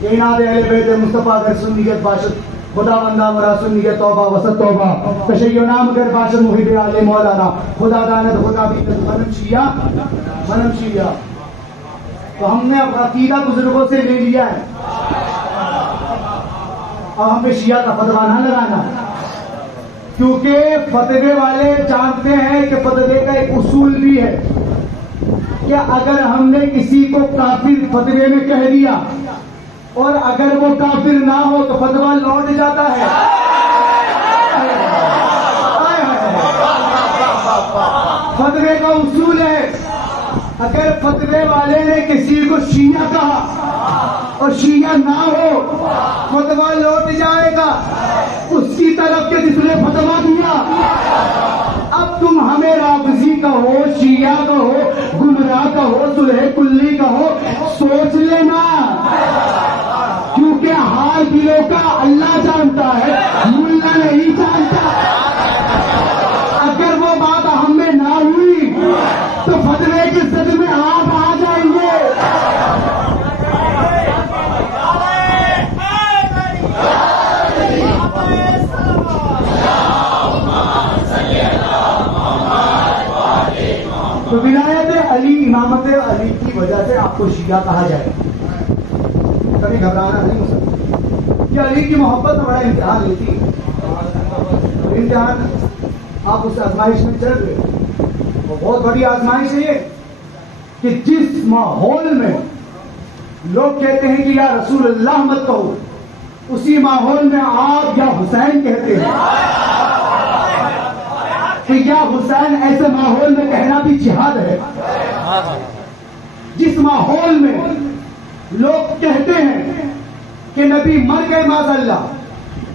کہ اناد اہل بیت مصطفیٰ گر سنیت باشد خدا بندہ مرا سنیت توبہ وسط توبہ تشیع نام گر باشد محب علی مولانا خدا داند خدا بیت منم شیعہ. تو ہم نے اب عقیدہ بزرگوں سے لے لیا ہے، اب ہم پہ شیعہ کا فتویٰ نہ لگانا، کیونکہ فتوے والے جانتے ہیں کہ فتوے کا ایک اصول بھی ہے کہ اگر ہم نے کسی کو کافر فتوے میں کہہ دیا اور اگر وہ کافر نہ ہو تو فتویٰ لوٹ جاتا ہے. فتوے کا اصول ہے، اگر فتوے والے نے کسی کو شیعہ کہا اور شیعہ نہ ہو فتویٰ لوٹ جائے گا اس کی طرف کے جس نے فتویٰ دیا. اب تم ہمیں رافضی کہو، شیعہ کہو، گمراہ کہو، صلح کلی کہو، سوچ لینا، کیونکہ حال دلوں کا اللہ جانتا ہے، ملا نہیں جانتا. اگر وہ بات ہم میں نہ ہوئی تو فتوے کی زد میں آپ آ جائیں گے. تو ولایت علی، امامت علی کی وجہ سے آپ کو شیعہ کہا جائے، کبھی گھبرانا نہیں ہو سکتا. یہ علی کی محبت میں بڑا امتحان لیتی ہے، امتحان آپ اس آزمائش میں چل رہے، وہ بہت بڑی آزمائش ہے یہ کہ جس ماحول میں لوگ کہتے ہیں کہ یا رسول اللہ مت کہو، اسی ماحول میں آپ یا حسین کہتے ہیں کہ یا حسین، ایسے ماحول میں کہنا بھی جہاد ہے. جس ماحول میں لوگ کہتے ہیں کہ نبی مر گئے معاذ اللہ،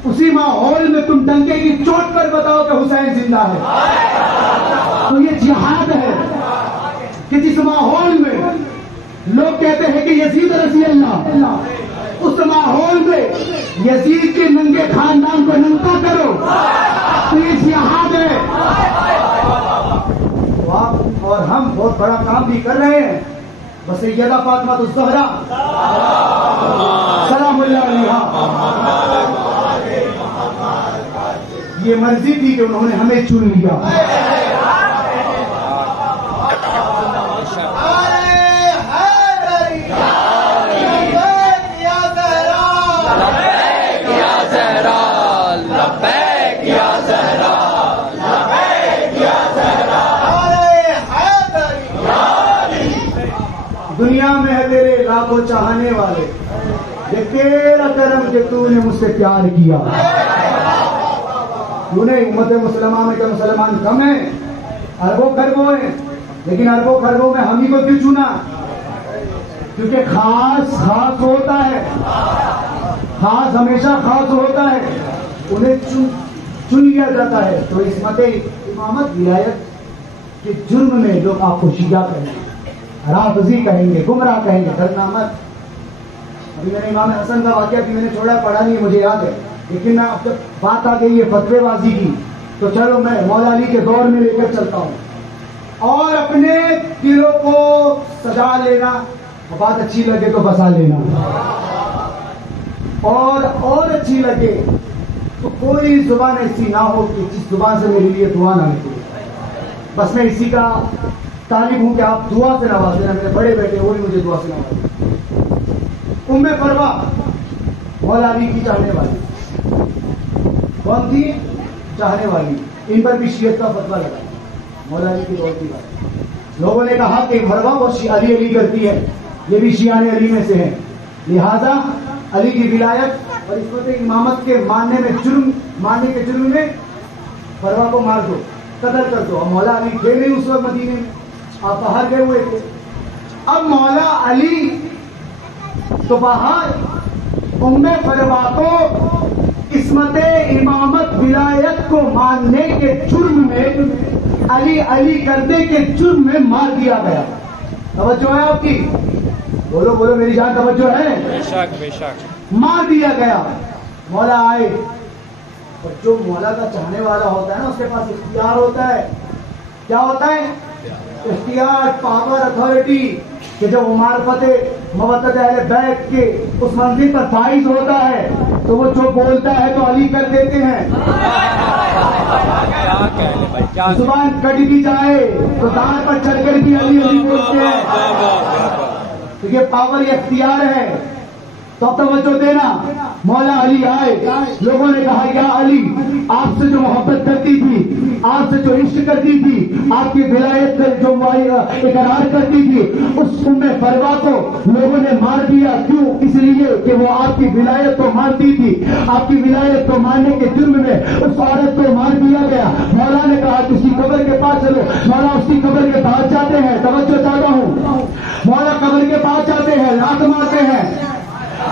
اسی ماحول میں تم ڈنکے کی چوٹ پر بتاؤ کہ حسین زندہ ہے، تو یہ جہاد ہے. کہ جس ماحول میں لوگ کہتے ہیں کہ یزید رضی اللہ، اس ماحول میں یزید کے ننگے خاندان کو ننگا کرو، تو یہ جہاد ہے. تو آپ اور ہم بہت بڑا کام بھی کر رہے ہیں. بس سیدہ فاطمہ الزہرا سلام اللہ علیہا، یہ مرضی تھی کہ انہوں نے ہمیں چن لیا. دنیا میں ہے تیرے لاکھوں چاہنے والے، یہ تیرا کرم کہ تو نے مجھ سے پیار کیا. تو نے امت مسلمہ میں کہ مسلمان کم ہیں، اربوں خربوں ہیں، لیکن اربوں خربوں میں ہم ہی کو کیوں چنا؟ کیونکہ خاص خاص ہوتا ہے، خاص ہمیشہ خاص ہوتا ہے، انہیں چن لیا جاتا ہے. تو عصمت امامت ولایت کے جرم میں لوگ آپ کو شیعہ کہیں گے، رافضی کہیں گے، گمراہ کہیں گے، کرنا مت. ابھی میں نے امام حسن کا واقعہ بھی میں نے چھوڑا، پڑھا نہیں، مجھے یاد ہے، لیکن میں اب جب بات آ گئی ہے فتوے بازی کی تو چلو میں مولا علی کے دور میں لے کر چلتا ہوں. اور اپنے دلوں کو سجا لینا، بات اچھی لگے تو بسا لینا، اور اچھی لگے تو کوئی زبان ایسی نہ ہو کہ جس زبان سے میرے لیے دعا نہ نکلے. بس میں اسی کا طالب ہوں کہ آپ دعا سے نواز دینا. میرے بڑے بیٹے وہ بھی مجھے دعا سے نواز دینا. ام فروا مولا علی کی چاہنے والی کون تھی؟ چاہنے والی. ان پر بھی شیعت کا فتویٰ لگا، مولا علی کی دور کی بات. لوگوں نے کہا کہ فروا وہ علی علی کرتی ہے، یہ بھی شیعان علی میں سے ہیں، لہذا علی کی ولایت اور عصمت امامت کے ماننے کے جرم میں فروا کو مار دو، قتل کر دو. اب مولا علی تھے نہیں اس وقت مدینے میں، آپ باہر گئے ہوئے تھے. اب مولا علی تو باہر، ام فروا کو عصمت امامت ولایت کو ماننے کے جرم میں علی علی کرتے کے جرم میں مار دیا گیا. توجہ ہے آپ کی؟ بولو بولو میری جان, توجہ ہے؟ بے شک بے شک. مار دیا گیا. مولا آئے, اور جو مولا کا چاہنے والا ہوتا ہے نا اس کے پاس اختیار ہوتا ہے. کیا ہوتا ہے؟ اختیار, پاور, اتھارٹی, کہ جب وہ معرفت مودت اہل بیت کے اس منزل پر فائز ہوتا ہے تو وہ جو بولتا ہے تو علی کر دیتے ہیں. کیا کہنے بھائی, کیا زبان کٹ بھی جائے تو دان پر چڑھ کر بھی علی علی بولتے ہیں. تو یہ پاور, یہ اختیار ہے. تو اب توجہ دینا. مولا علی آئے, لوگوں نے کہا یا علی, آپ سے جو محبت کرتی تھی, آپ سے جو عشق کرتی تھی, آپ کی ولایت کا جو اقرار کرتی تھی, اس ام فروا کو لوگوں نے مار دیا. کیوں؟ اس لیے کہ وہ آپ کی ولایت کو مانتی تھی. آپ کی ولایت کو ماننے کے جرم میں اس عورت کو مار دیا گیا. مولا نے کہا کسی قبر کے پاس چلو. مولا اس کی قبر کے پاس جاتے ہیں. توجہ چاہتا ہوں. مولا قبر کے پاس جاتے ہیں, لات مارتے ہیں,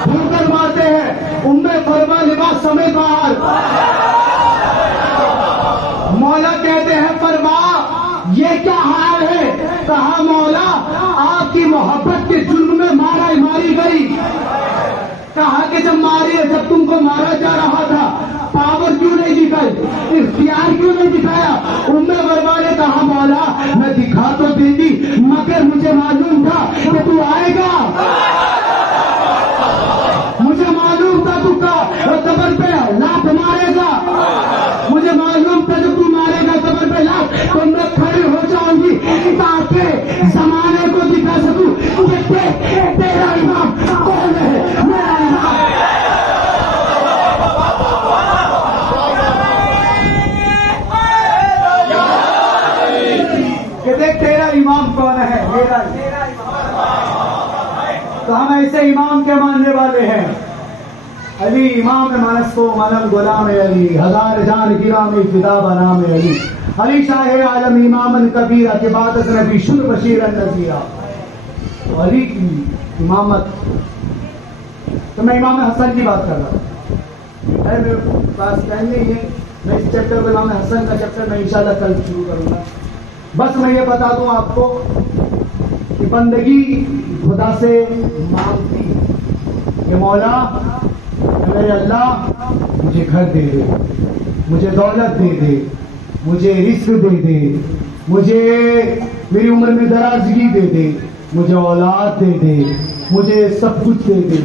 ڈھونڈ مارتے ہیں. ام فرما لباس سمیت باہر. مولا کہتے ہیں فرما یہ کیا حال ہے؟ کہا مولا آپ کی محبت کے جرم میں ماری گئی. کہا کہ جب تم کو مارا جا رہا تھا پاور کیوں نہیں دکھائی, اختیار کیوں نہیں دکھایا؟ ام فرما نے کہا مولا میں دکھا تو دیتی مگر مجھے معلوم تھا کہ تو آئے گا. مجھے معلوم تھا تو قبر پہ لات مارے گا. مجھے معلوم تھا جب تو مارے گا قبر پہ لات تو میں کھڑی ہو جاؤں گی تاکہ زمانے کو دکھا سکوں کہ تیرا امام کون ہے, میرا امام. کہ دیکھ تیرا امام کون ہے, میرا. تو ہم ایسے امام کے ماننے والے ہیں. علی امام مانس کو ملم غلام علی, ہزار جان گرامی فدا بنام علی. علی شاہ عالم امام کبیرہ کے بعد نبی شد بشیر النذیرہ. علی کی امامت. تو میں امام حسن کی بات کر رہا ہوں. میرے پاس ٹائم نہیں ہے, میں اس چیپٹر کو امام حسن کا چیپٹر میں انشاءاللہ کل شروع کروں گا. بس میں یہ بتا دوں آپ کو کہ بندگی خدا سے مانگتی کہ مولا میرے اللہ مجھے گھر دے دے, مجھے دولت دے دے, مجھے رزق دے دے, مجھے میری عمر میں درازگی دے دے, مجھے اولاد دے دے, مجھے سب کچھ دے دے.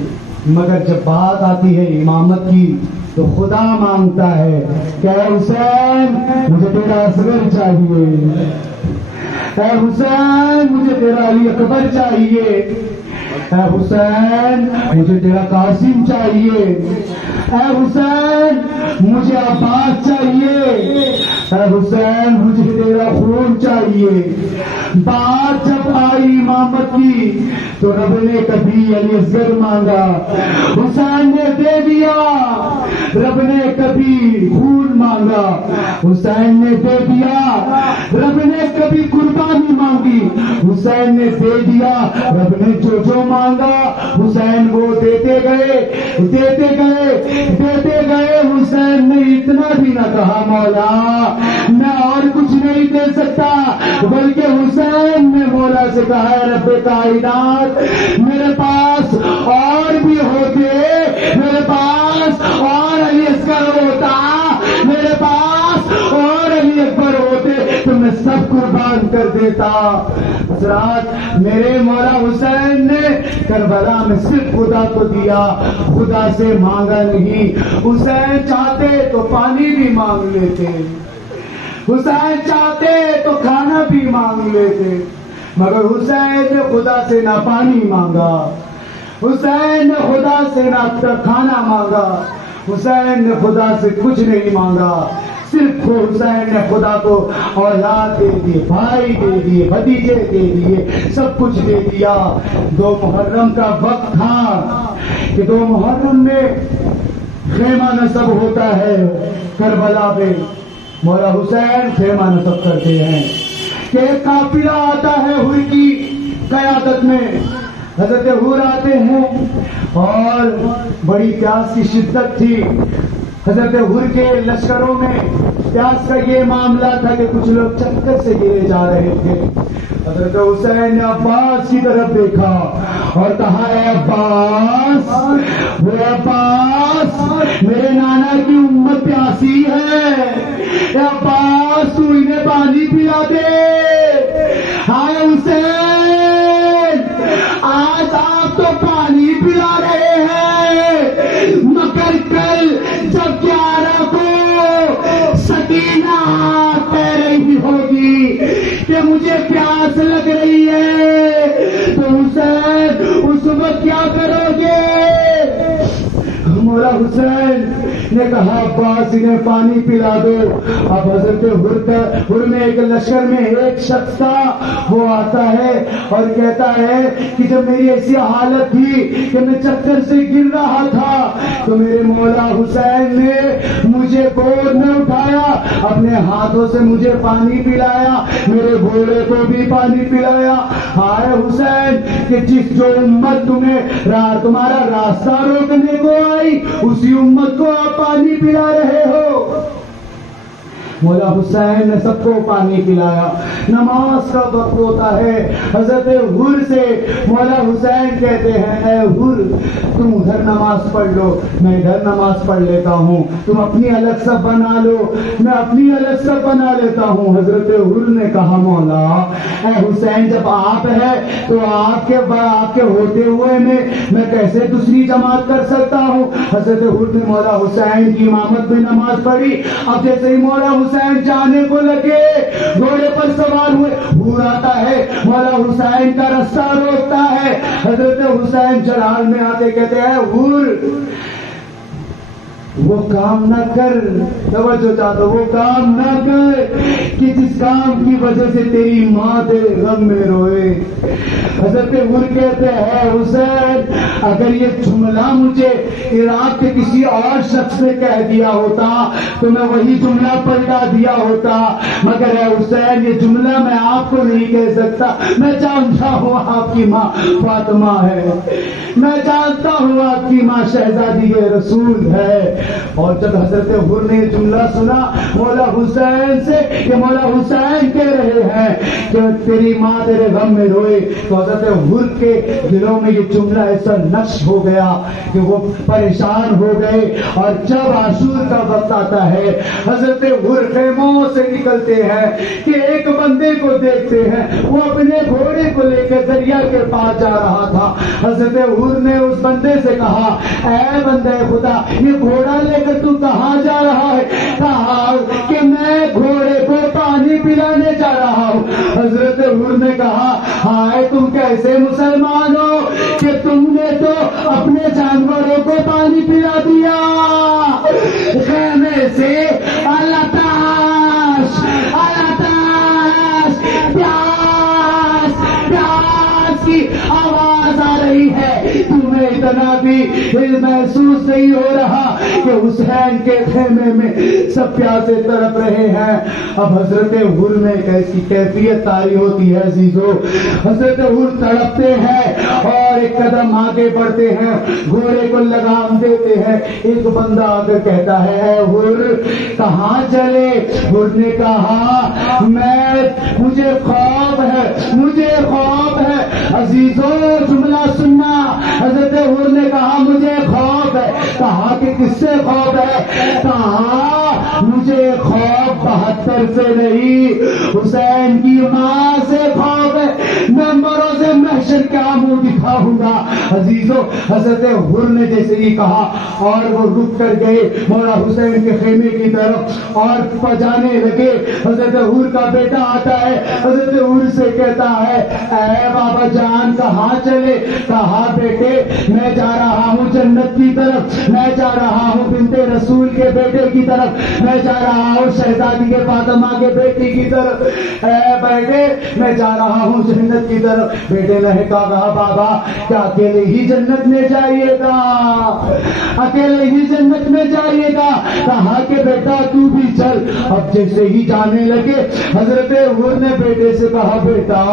مگر جب بات آتی ہے امامت کی تو خدا مانگتا ہے کہ اے حسین مجھے تیرا اصغر چاہیے, اے حسین مجھے تیرا علی اکبر چاہیے, اے حسین مجھے تیرا قاسم چاہیے, اے حسین مجھے عباس چاہیے, اے حسین مجھے تیرا خون چاہیے. بات جب آئی امامت کی تو رب نے کبھی علی اصغر مانگا, حسین نے دے دیا. رب نے کبھی خون مانگا, حسین نے دے دیا. رب نے کبھی قربانی مانگی, حسین نے دے دیا. رب نے جو مانگا حسین وہ دیتے گئے دیتے گئے دیتے گئے. حسین نے اتنا بھی نہ کہا مولا میں اور کچھ نہیں دے سکتا, بلکہ حسین نے مولا سے کہا ہے رب کائنات میرے پاس اور بھی ہوتے, میرے پاس اور علی اصغر ہوتا, میرے پاس اور علی اکبر ہوتے تو میں سب قربان کر دیتا. حضرات میرے مولا حسین نے کربلا میں صرف خدا کو دیا, خدا سے مانگا نہیں. حسین چاہتے تو پانی بھی مانگ لیتے, حسین چاہتے تو کھانا بھی مانگ لیتے, مگر حسین نے خدا سے نہ پانی مانگا, حسین نے خدا سے نہ کھانا مانگا, حسین نے خدا سے کچھ نہیں مانگا. صرف حسین نے خدا کو اولاد دے دیے, بھائی دے دیے, بھتیجے دے دیے, سب کچھ دے دیا. 2 محرم کا وقت تھا کہ 2 محرم میں خیمہ نصب ہوتا ہے کربلا پہ. مولا حسین خیمہ نصب کرتے ہیں کہ ایک قافلہ آتا ہے حور کی قیادت میں. حضرت حور آتے ہیں اور بڑی پیاس کی شدت تھی. حضرت حر کے لشکروں میں پیاس کا یہ معاملہ تھا کہ کچھ لوگ چکر سے گرے جا رہے تھے. حضرت حسین نے عباس کی طرف دیکھا اور کہا اے عباس، وہ عباس میرے نانا کی امت پیاسی ہے، اے عباس تو انہیں پانی پلا دے. ہائے حسین، آج آپ تو پانی پلا رہے ہیں، مگر کل جب 11 کو سکینہ کہہ رہی ہوگی کہ مجھے پیاس لگ رہی ہے تو حسین اس وقت کیا کرو گے؟ مولا حسین نے کہا عباس انہیں پانی پلا دو. اب حضرت حر میں ایک لشکر میں ایک شخص تھا، وہ آتا ہے اور کہتا ہے کہ جب میری ایسی حالت تھی کہ میں چکر سے گر رہا تھا تو میرے مولا حسین نے مجھے گود میں اٹھایا، اپنے ہاتھوں سے مجھے پانی پلایا، میرے گھوڑے کو بھی پانی پلایا. ہائے حسین کہ جس جو امت تمہارا راستہ روکنے کو آئی اسی امت کو آپ پانی پلا رہے ہو. مولا حسین نے سب کو پانی پلایا. نماز کا وقت ہوتا ہے. حضرت حر سے مولا حسین کہتے ہیں اے حر تم ادھر نماز پڑھ لو، میں ادھر نماز پڑھ لیتا ہوں، تم اپنی الگ سب بنا لو، میں اپنی الگ سب بنا لیتا ہوں. حضرت حر نے کہا مولا اے حسین جب آپ ہے تو آپ کے ہوتے ہوئے میں کیسے دوسری جماعت کر سکتا ہوں. حضرت حر نے مولا حسین کی امامت میں نماز پڑھی. اب جیسے ہی مولا حسین جانے کو لگے گھوڑے پر سوار ہوئے، حور آتا ہے مولا حسین کا رستہ روکتا ہے. حضرت حسین جلال میں آتے کہتے ہیں حور وہ کام نہ کر، توجہ چاہتا وہ کام نہ کر کہ جس کام کی وجہ سے تیری ماں تیرے غم میں روئے. حضرت حر کہتے ہیں حسین اگر یہ جملہ مجھے عراق کے کسی اور شخص نے کہہ دیا ہوتا تو میں وہی جملہ پلٹا دیا ہوتا، مگر اے حسین یہ جملہ میں آپ کو نہیں کہہ سکتا. میں جانتا ہوں آپ کی ماں فاطمہ ہے، میں جانتا ہوں آپ کی ماں شہزادی رسول ہے. اور جب حضرت حر نے یہ جملہ سنا مولا حسین سے کہ مولا حسین کہہ رہے ہیں کہ تیری ماں تیرے غم میں روئے، تو حضرت حر کے دلوں میں یہ جملہ ایسا نقش ہو گیا کہ وہ پریشان ہو گئے. اور جب عاشور کا وقت آتا ہے حضرت حر خیموں سے نکلتے ہیں کہ ایک بندے کو دیکھتے ہیں وہ اپنے گھوڑے کو لے کر دریا کے پاس جا رہا تھا. حضرت حر نے اس بندے سے کہا اے بندے خدا یہ گھوڑا لے کر تو کہاں جا رہا ہے؟ کہا کہ میں گھوڑے کو پانی پلانے جا رہا ہوں. حضرت حر نے کہا ہائے تم کیسے مسلمان ہو کہ تم نے تو اپنے جانوروں کو پانی پلا دیا. خیمے سے اللہ تاش پیاس پیاس کی آواز آ رہی ہے. تمہیں اتنا بھی محسوس نہیں ہو رہا کہ حسین کے خیمے میں سب پیاسے تڑپ رہے ہیں. اب حضرت حر میں کیسی کیفیت تاری ہوتی ہے عزیزو. حضرت حر تڑپتے ہیں اور ایک قدم آگے بڑھتے ہیں، گھوڑے کو لگام دیتے ہیں. ایک بندہ آ کر کہتا ہے اے حر کہاں چلے؟ حر نے کہا مجھے خواب ہے. عزیزو جملہ سننا. حضرت حر نے کہا مجھے خواب ہے. کہا کہ کس سے خواب ہے؟ کہا مجھے خواب 72 سے نہیں حسین کی ماں سے خواب ہے. میں بروز محشر کیا منہ دکھاؤں گا. عزیزو حضرت حر نے جیسے ہی کہا اور وہ رک کر گئے مولا حسین کے خیمے کی طرف اور پجانے لگے. حضرت حر کا بیٹا آتا ہے، حضرت حر سے کہتا ہے اے بابا جان کہاں چلے؟ کہا بیٹے میں جا رہا ہوں جنت کی طرف، میں جا رہا ہوں بنت رسول کے بیٹے کی طرف، میں جا رہا ہوں شہزادی کے فاطمہ کے بیٹی کی طرف. اے بیٹے میں جا رہا ہوں جنت کی طرف. بیٹے نے کہا بابا کیا اکیلے ہی جنت میں جائیے گا؟ اکیلے ہی جنت میں جائیے گا؟ کہا کہ بیٹا تو بھی چل. اب جیسے ہی جانے لگے حضرت حر نے بیٹے سے کہا کہا بیٹا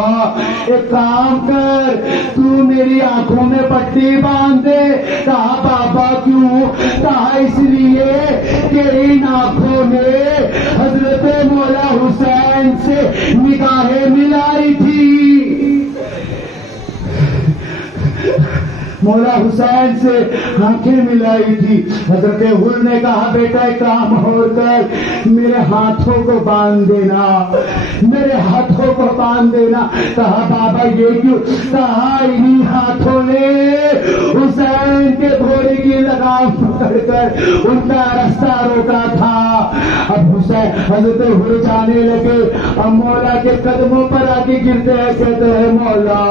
ایک کام کر تو میری آنکھوں میں پٹی باندھ دے. کہا بابا کیوں؟ کہا اس لیے کہ ان آنکھوں نے حضرت مولا حسین سے نگاہیں ملائی تھی. مولا حسین سے آنکھیں ملائی تھی. حضرت حر نے کہا بیٹا ایک کام اور کر میرے ہاتھوں کو باندھ دینا, میرے ہاتھوں کو باندھ دینا. کہا بابا یہ کیوں؟ کہا انہی ہاتھوں نے حسین کے گھوڑے کی لگام پکڑ کر ان کا راستہ روکا تھا. اب حسین حضرت حر جانے لگے. اب مولا کے قدموں پر آ کے گرتے ہیں, کہتے ہیں مولا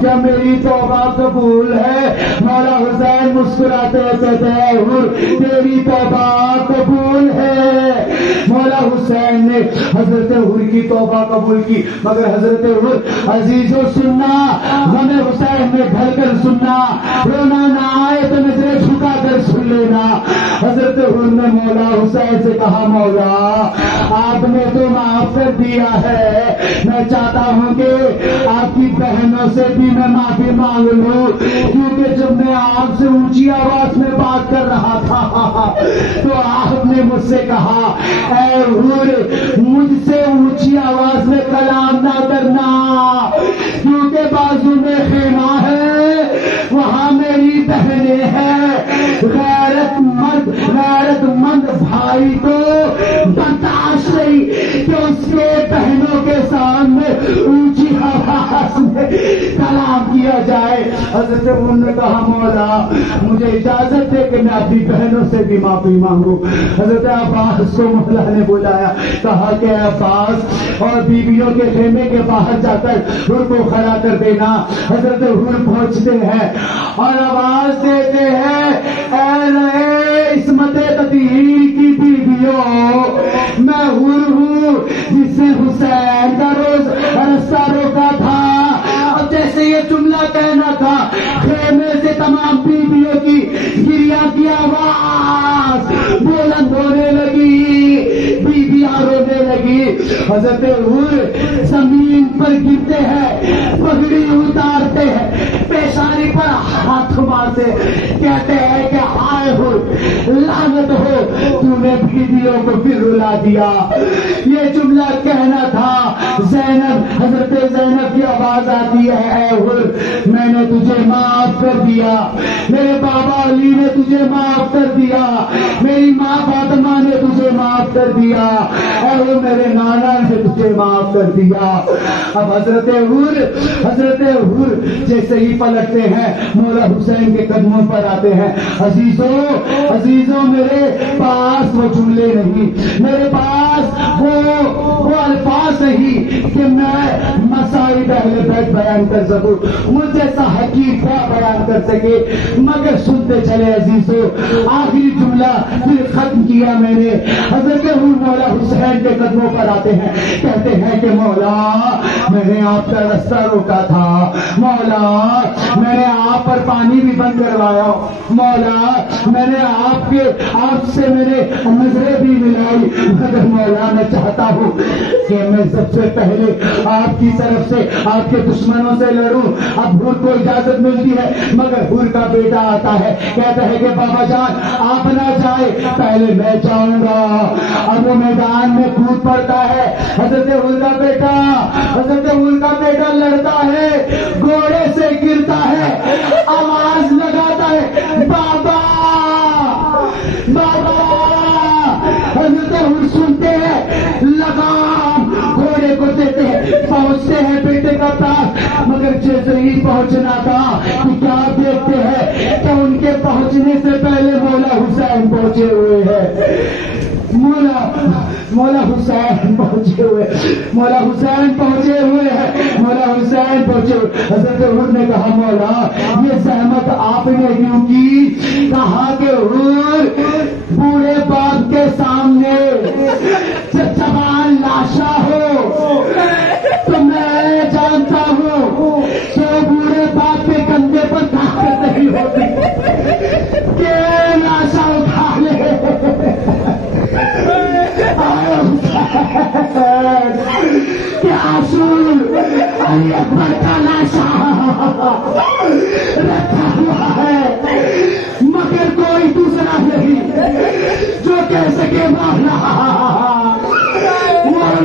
کیا میری توبہ قبول ہے؟ مولا حسین مسکراتے کہتے ہیں حر تیری توبہ قبول ہے. مولا حسین نے حضرت حر کی توبہ قبول کی. مگر حضرت حر عزیزوں سننا, غم حسین میں ڈھل کر سننا, رونا نہ آئے تو نظریں جھکا کر سن لینا. حضرت حر نے مولا حسین سے کہا مولا آپ نے تو معاف کر دیا ہے, میں چاہتا ہوں کہ آپ کی بہنوں سے بھی میں معافی مانگ لوں, کیونکہ جب میں آپ سے اونچی آواز میں بات کر رہا تھا تو آپ نے مجھ سے کہا اے حر مجھ سے اونچی آواز میں کلام نہ کرنا, کیونکہ بازو میں خیمہ ہے, وہاں میری بہنیں ہیں. غیرت مند بھائی کو برداشت نہیں کہ اس کے بہنوں کے سامنے اونچی آواز میں کلام کیا جائے. حضرت عمر نے کہا مولا مجھے اجازت دے کہ میں اپنی بہنوں سے بھی معافی مانگوں. حضرت عباس کو مولا نے بلایا, کہا کہ عباس اور بیویوں کے خیمے کے باہر جا کر حر کو کھڑا کر دینا. حضرت حر پہنچتے ہیں اور آواز دیتے ہیں اے عصمت تطہیر کی بیویوں, میں حر ہوں جس سے حسین کا روز رستہ روکا تھا. اور جیسے یہ جملہ کہنا تھا خیمے سے تمام بیویوں کی گریہ کی آواز بلند ہونے لگی, بیویاں رونے لگی. حضرت حر زمین پر گرتے ہیں, پگڑی اتارتے ہیں, پیشانی پر ہاتھ مارتے, کہتے ہیں کہ ہائے حر لعنت ہو تو نے بیویوں کو پھر رلا دیا. یہ جملہ کہنا تھا. زینب حضرت زینب کی آواز آتی ہے اے حر میں نے تجھے معاف کر دیا, میرے بابا علی نے تجھے معاف کر دیا, میری ماں فاطمہ نے تجھے معاف کر دیا, اے حر میرے نانا نے تجھے معاف کر دیا. اب حضرت حر جیسے ہی پلٹتے ہیں مولا حسین کے قدموں پر آتے ہیں. عزیزوں میرے پاس وہ جملے نہیں, میرے پاس وہ الفاظ نہیں کہ میں مسائل اہل بیت بیان کر سکوں, مجھ جیسا حقیق کیا بیان کر سکے. مگر سنتے چلے عزیزوں, آخری جملہ پھر ختم کیا میں نے. حضرت حر مولا حسین کے قدموں پر آتے ہیں, کہتے ہیں کہ مولا میں نے آپ کا راستہ روکا تھا, مولا میں نے آپ پر پانی بھی بند کروایا, مولا میں نے آپ سے میں نے نظریں بھی ملائی, مگر مولا میں چاہتا ہوں کہ میں سب سے پہلے آپ کی طرف سے آپ کے دشمنوں سے لڑوں. اب حر کو اجازت ملتی ہے, مگر حر کا بیٹا آتا ہے, کہتا ہے کہ بابا جان آپ نہ جائے, پہلے میں جاؤں گا. اب وہ میدان میں کود پڑتا ہے. حضرت حر کا بیٹا لڑتا ہے, گھوڑے سے گرتا ہے, آواز لگاتا ہے بابا بابا. حضرت حر سنتے ہیں, لگام گھوڑے کو دیتے ہیں, پہنچتے ہیں بیٹے کا پاس. مگر جیسے ہی پہنچنا تھا تو کیا دیکھتے ہیں کہ ان کے پہنچنے سے پہلے مولا حسین پہنچے ہوئے ہیں. مولا حسین پہنچے ہوئے ہیں. حضرت حر نے کہا مولا یہ زحمت آپ نے کیوں کی؟ کہا کہ حر بوڑھے باپ کے سامنے جوان لاشا ہو تو میں جانتا ہوں تو بوڑھے باپ کے کندھے پر طاقت نہیں ہوتی کہ لاشا اٹھا لے. کیا اصول علی اکبر کا لاشا رکھا ہوا ہے، مگر کوئی دوسرا نہیں جو کہہ سکے مولا مولا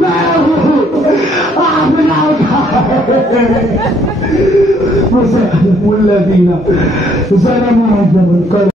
میں ہوں، آپ نہ اٹھائے الذین ظلموا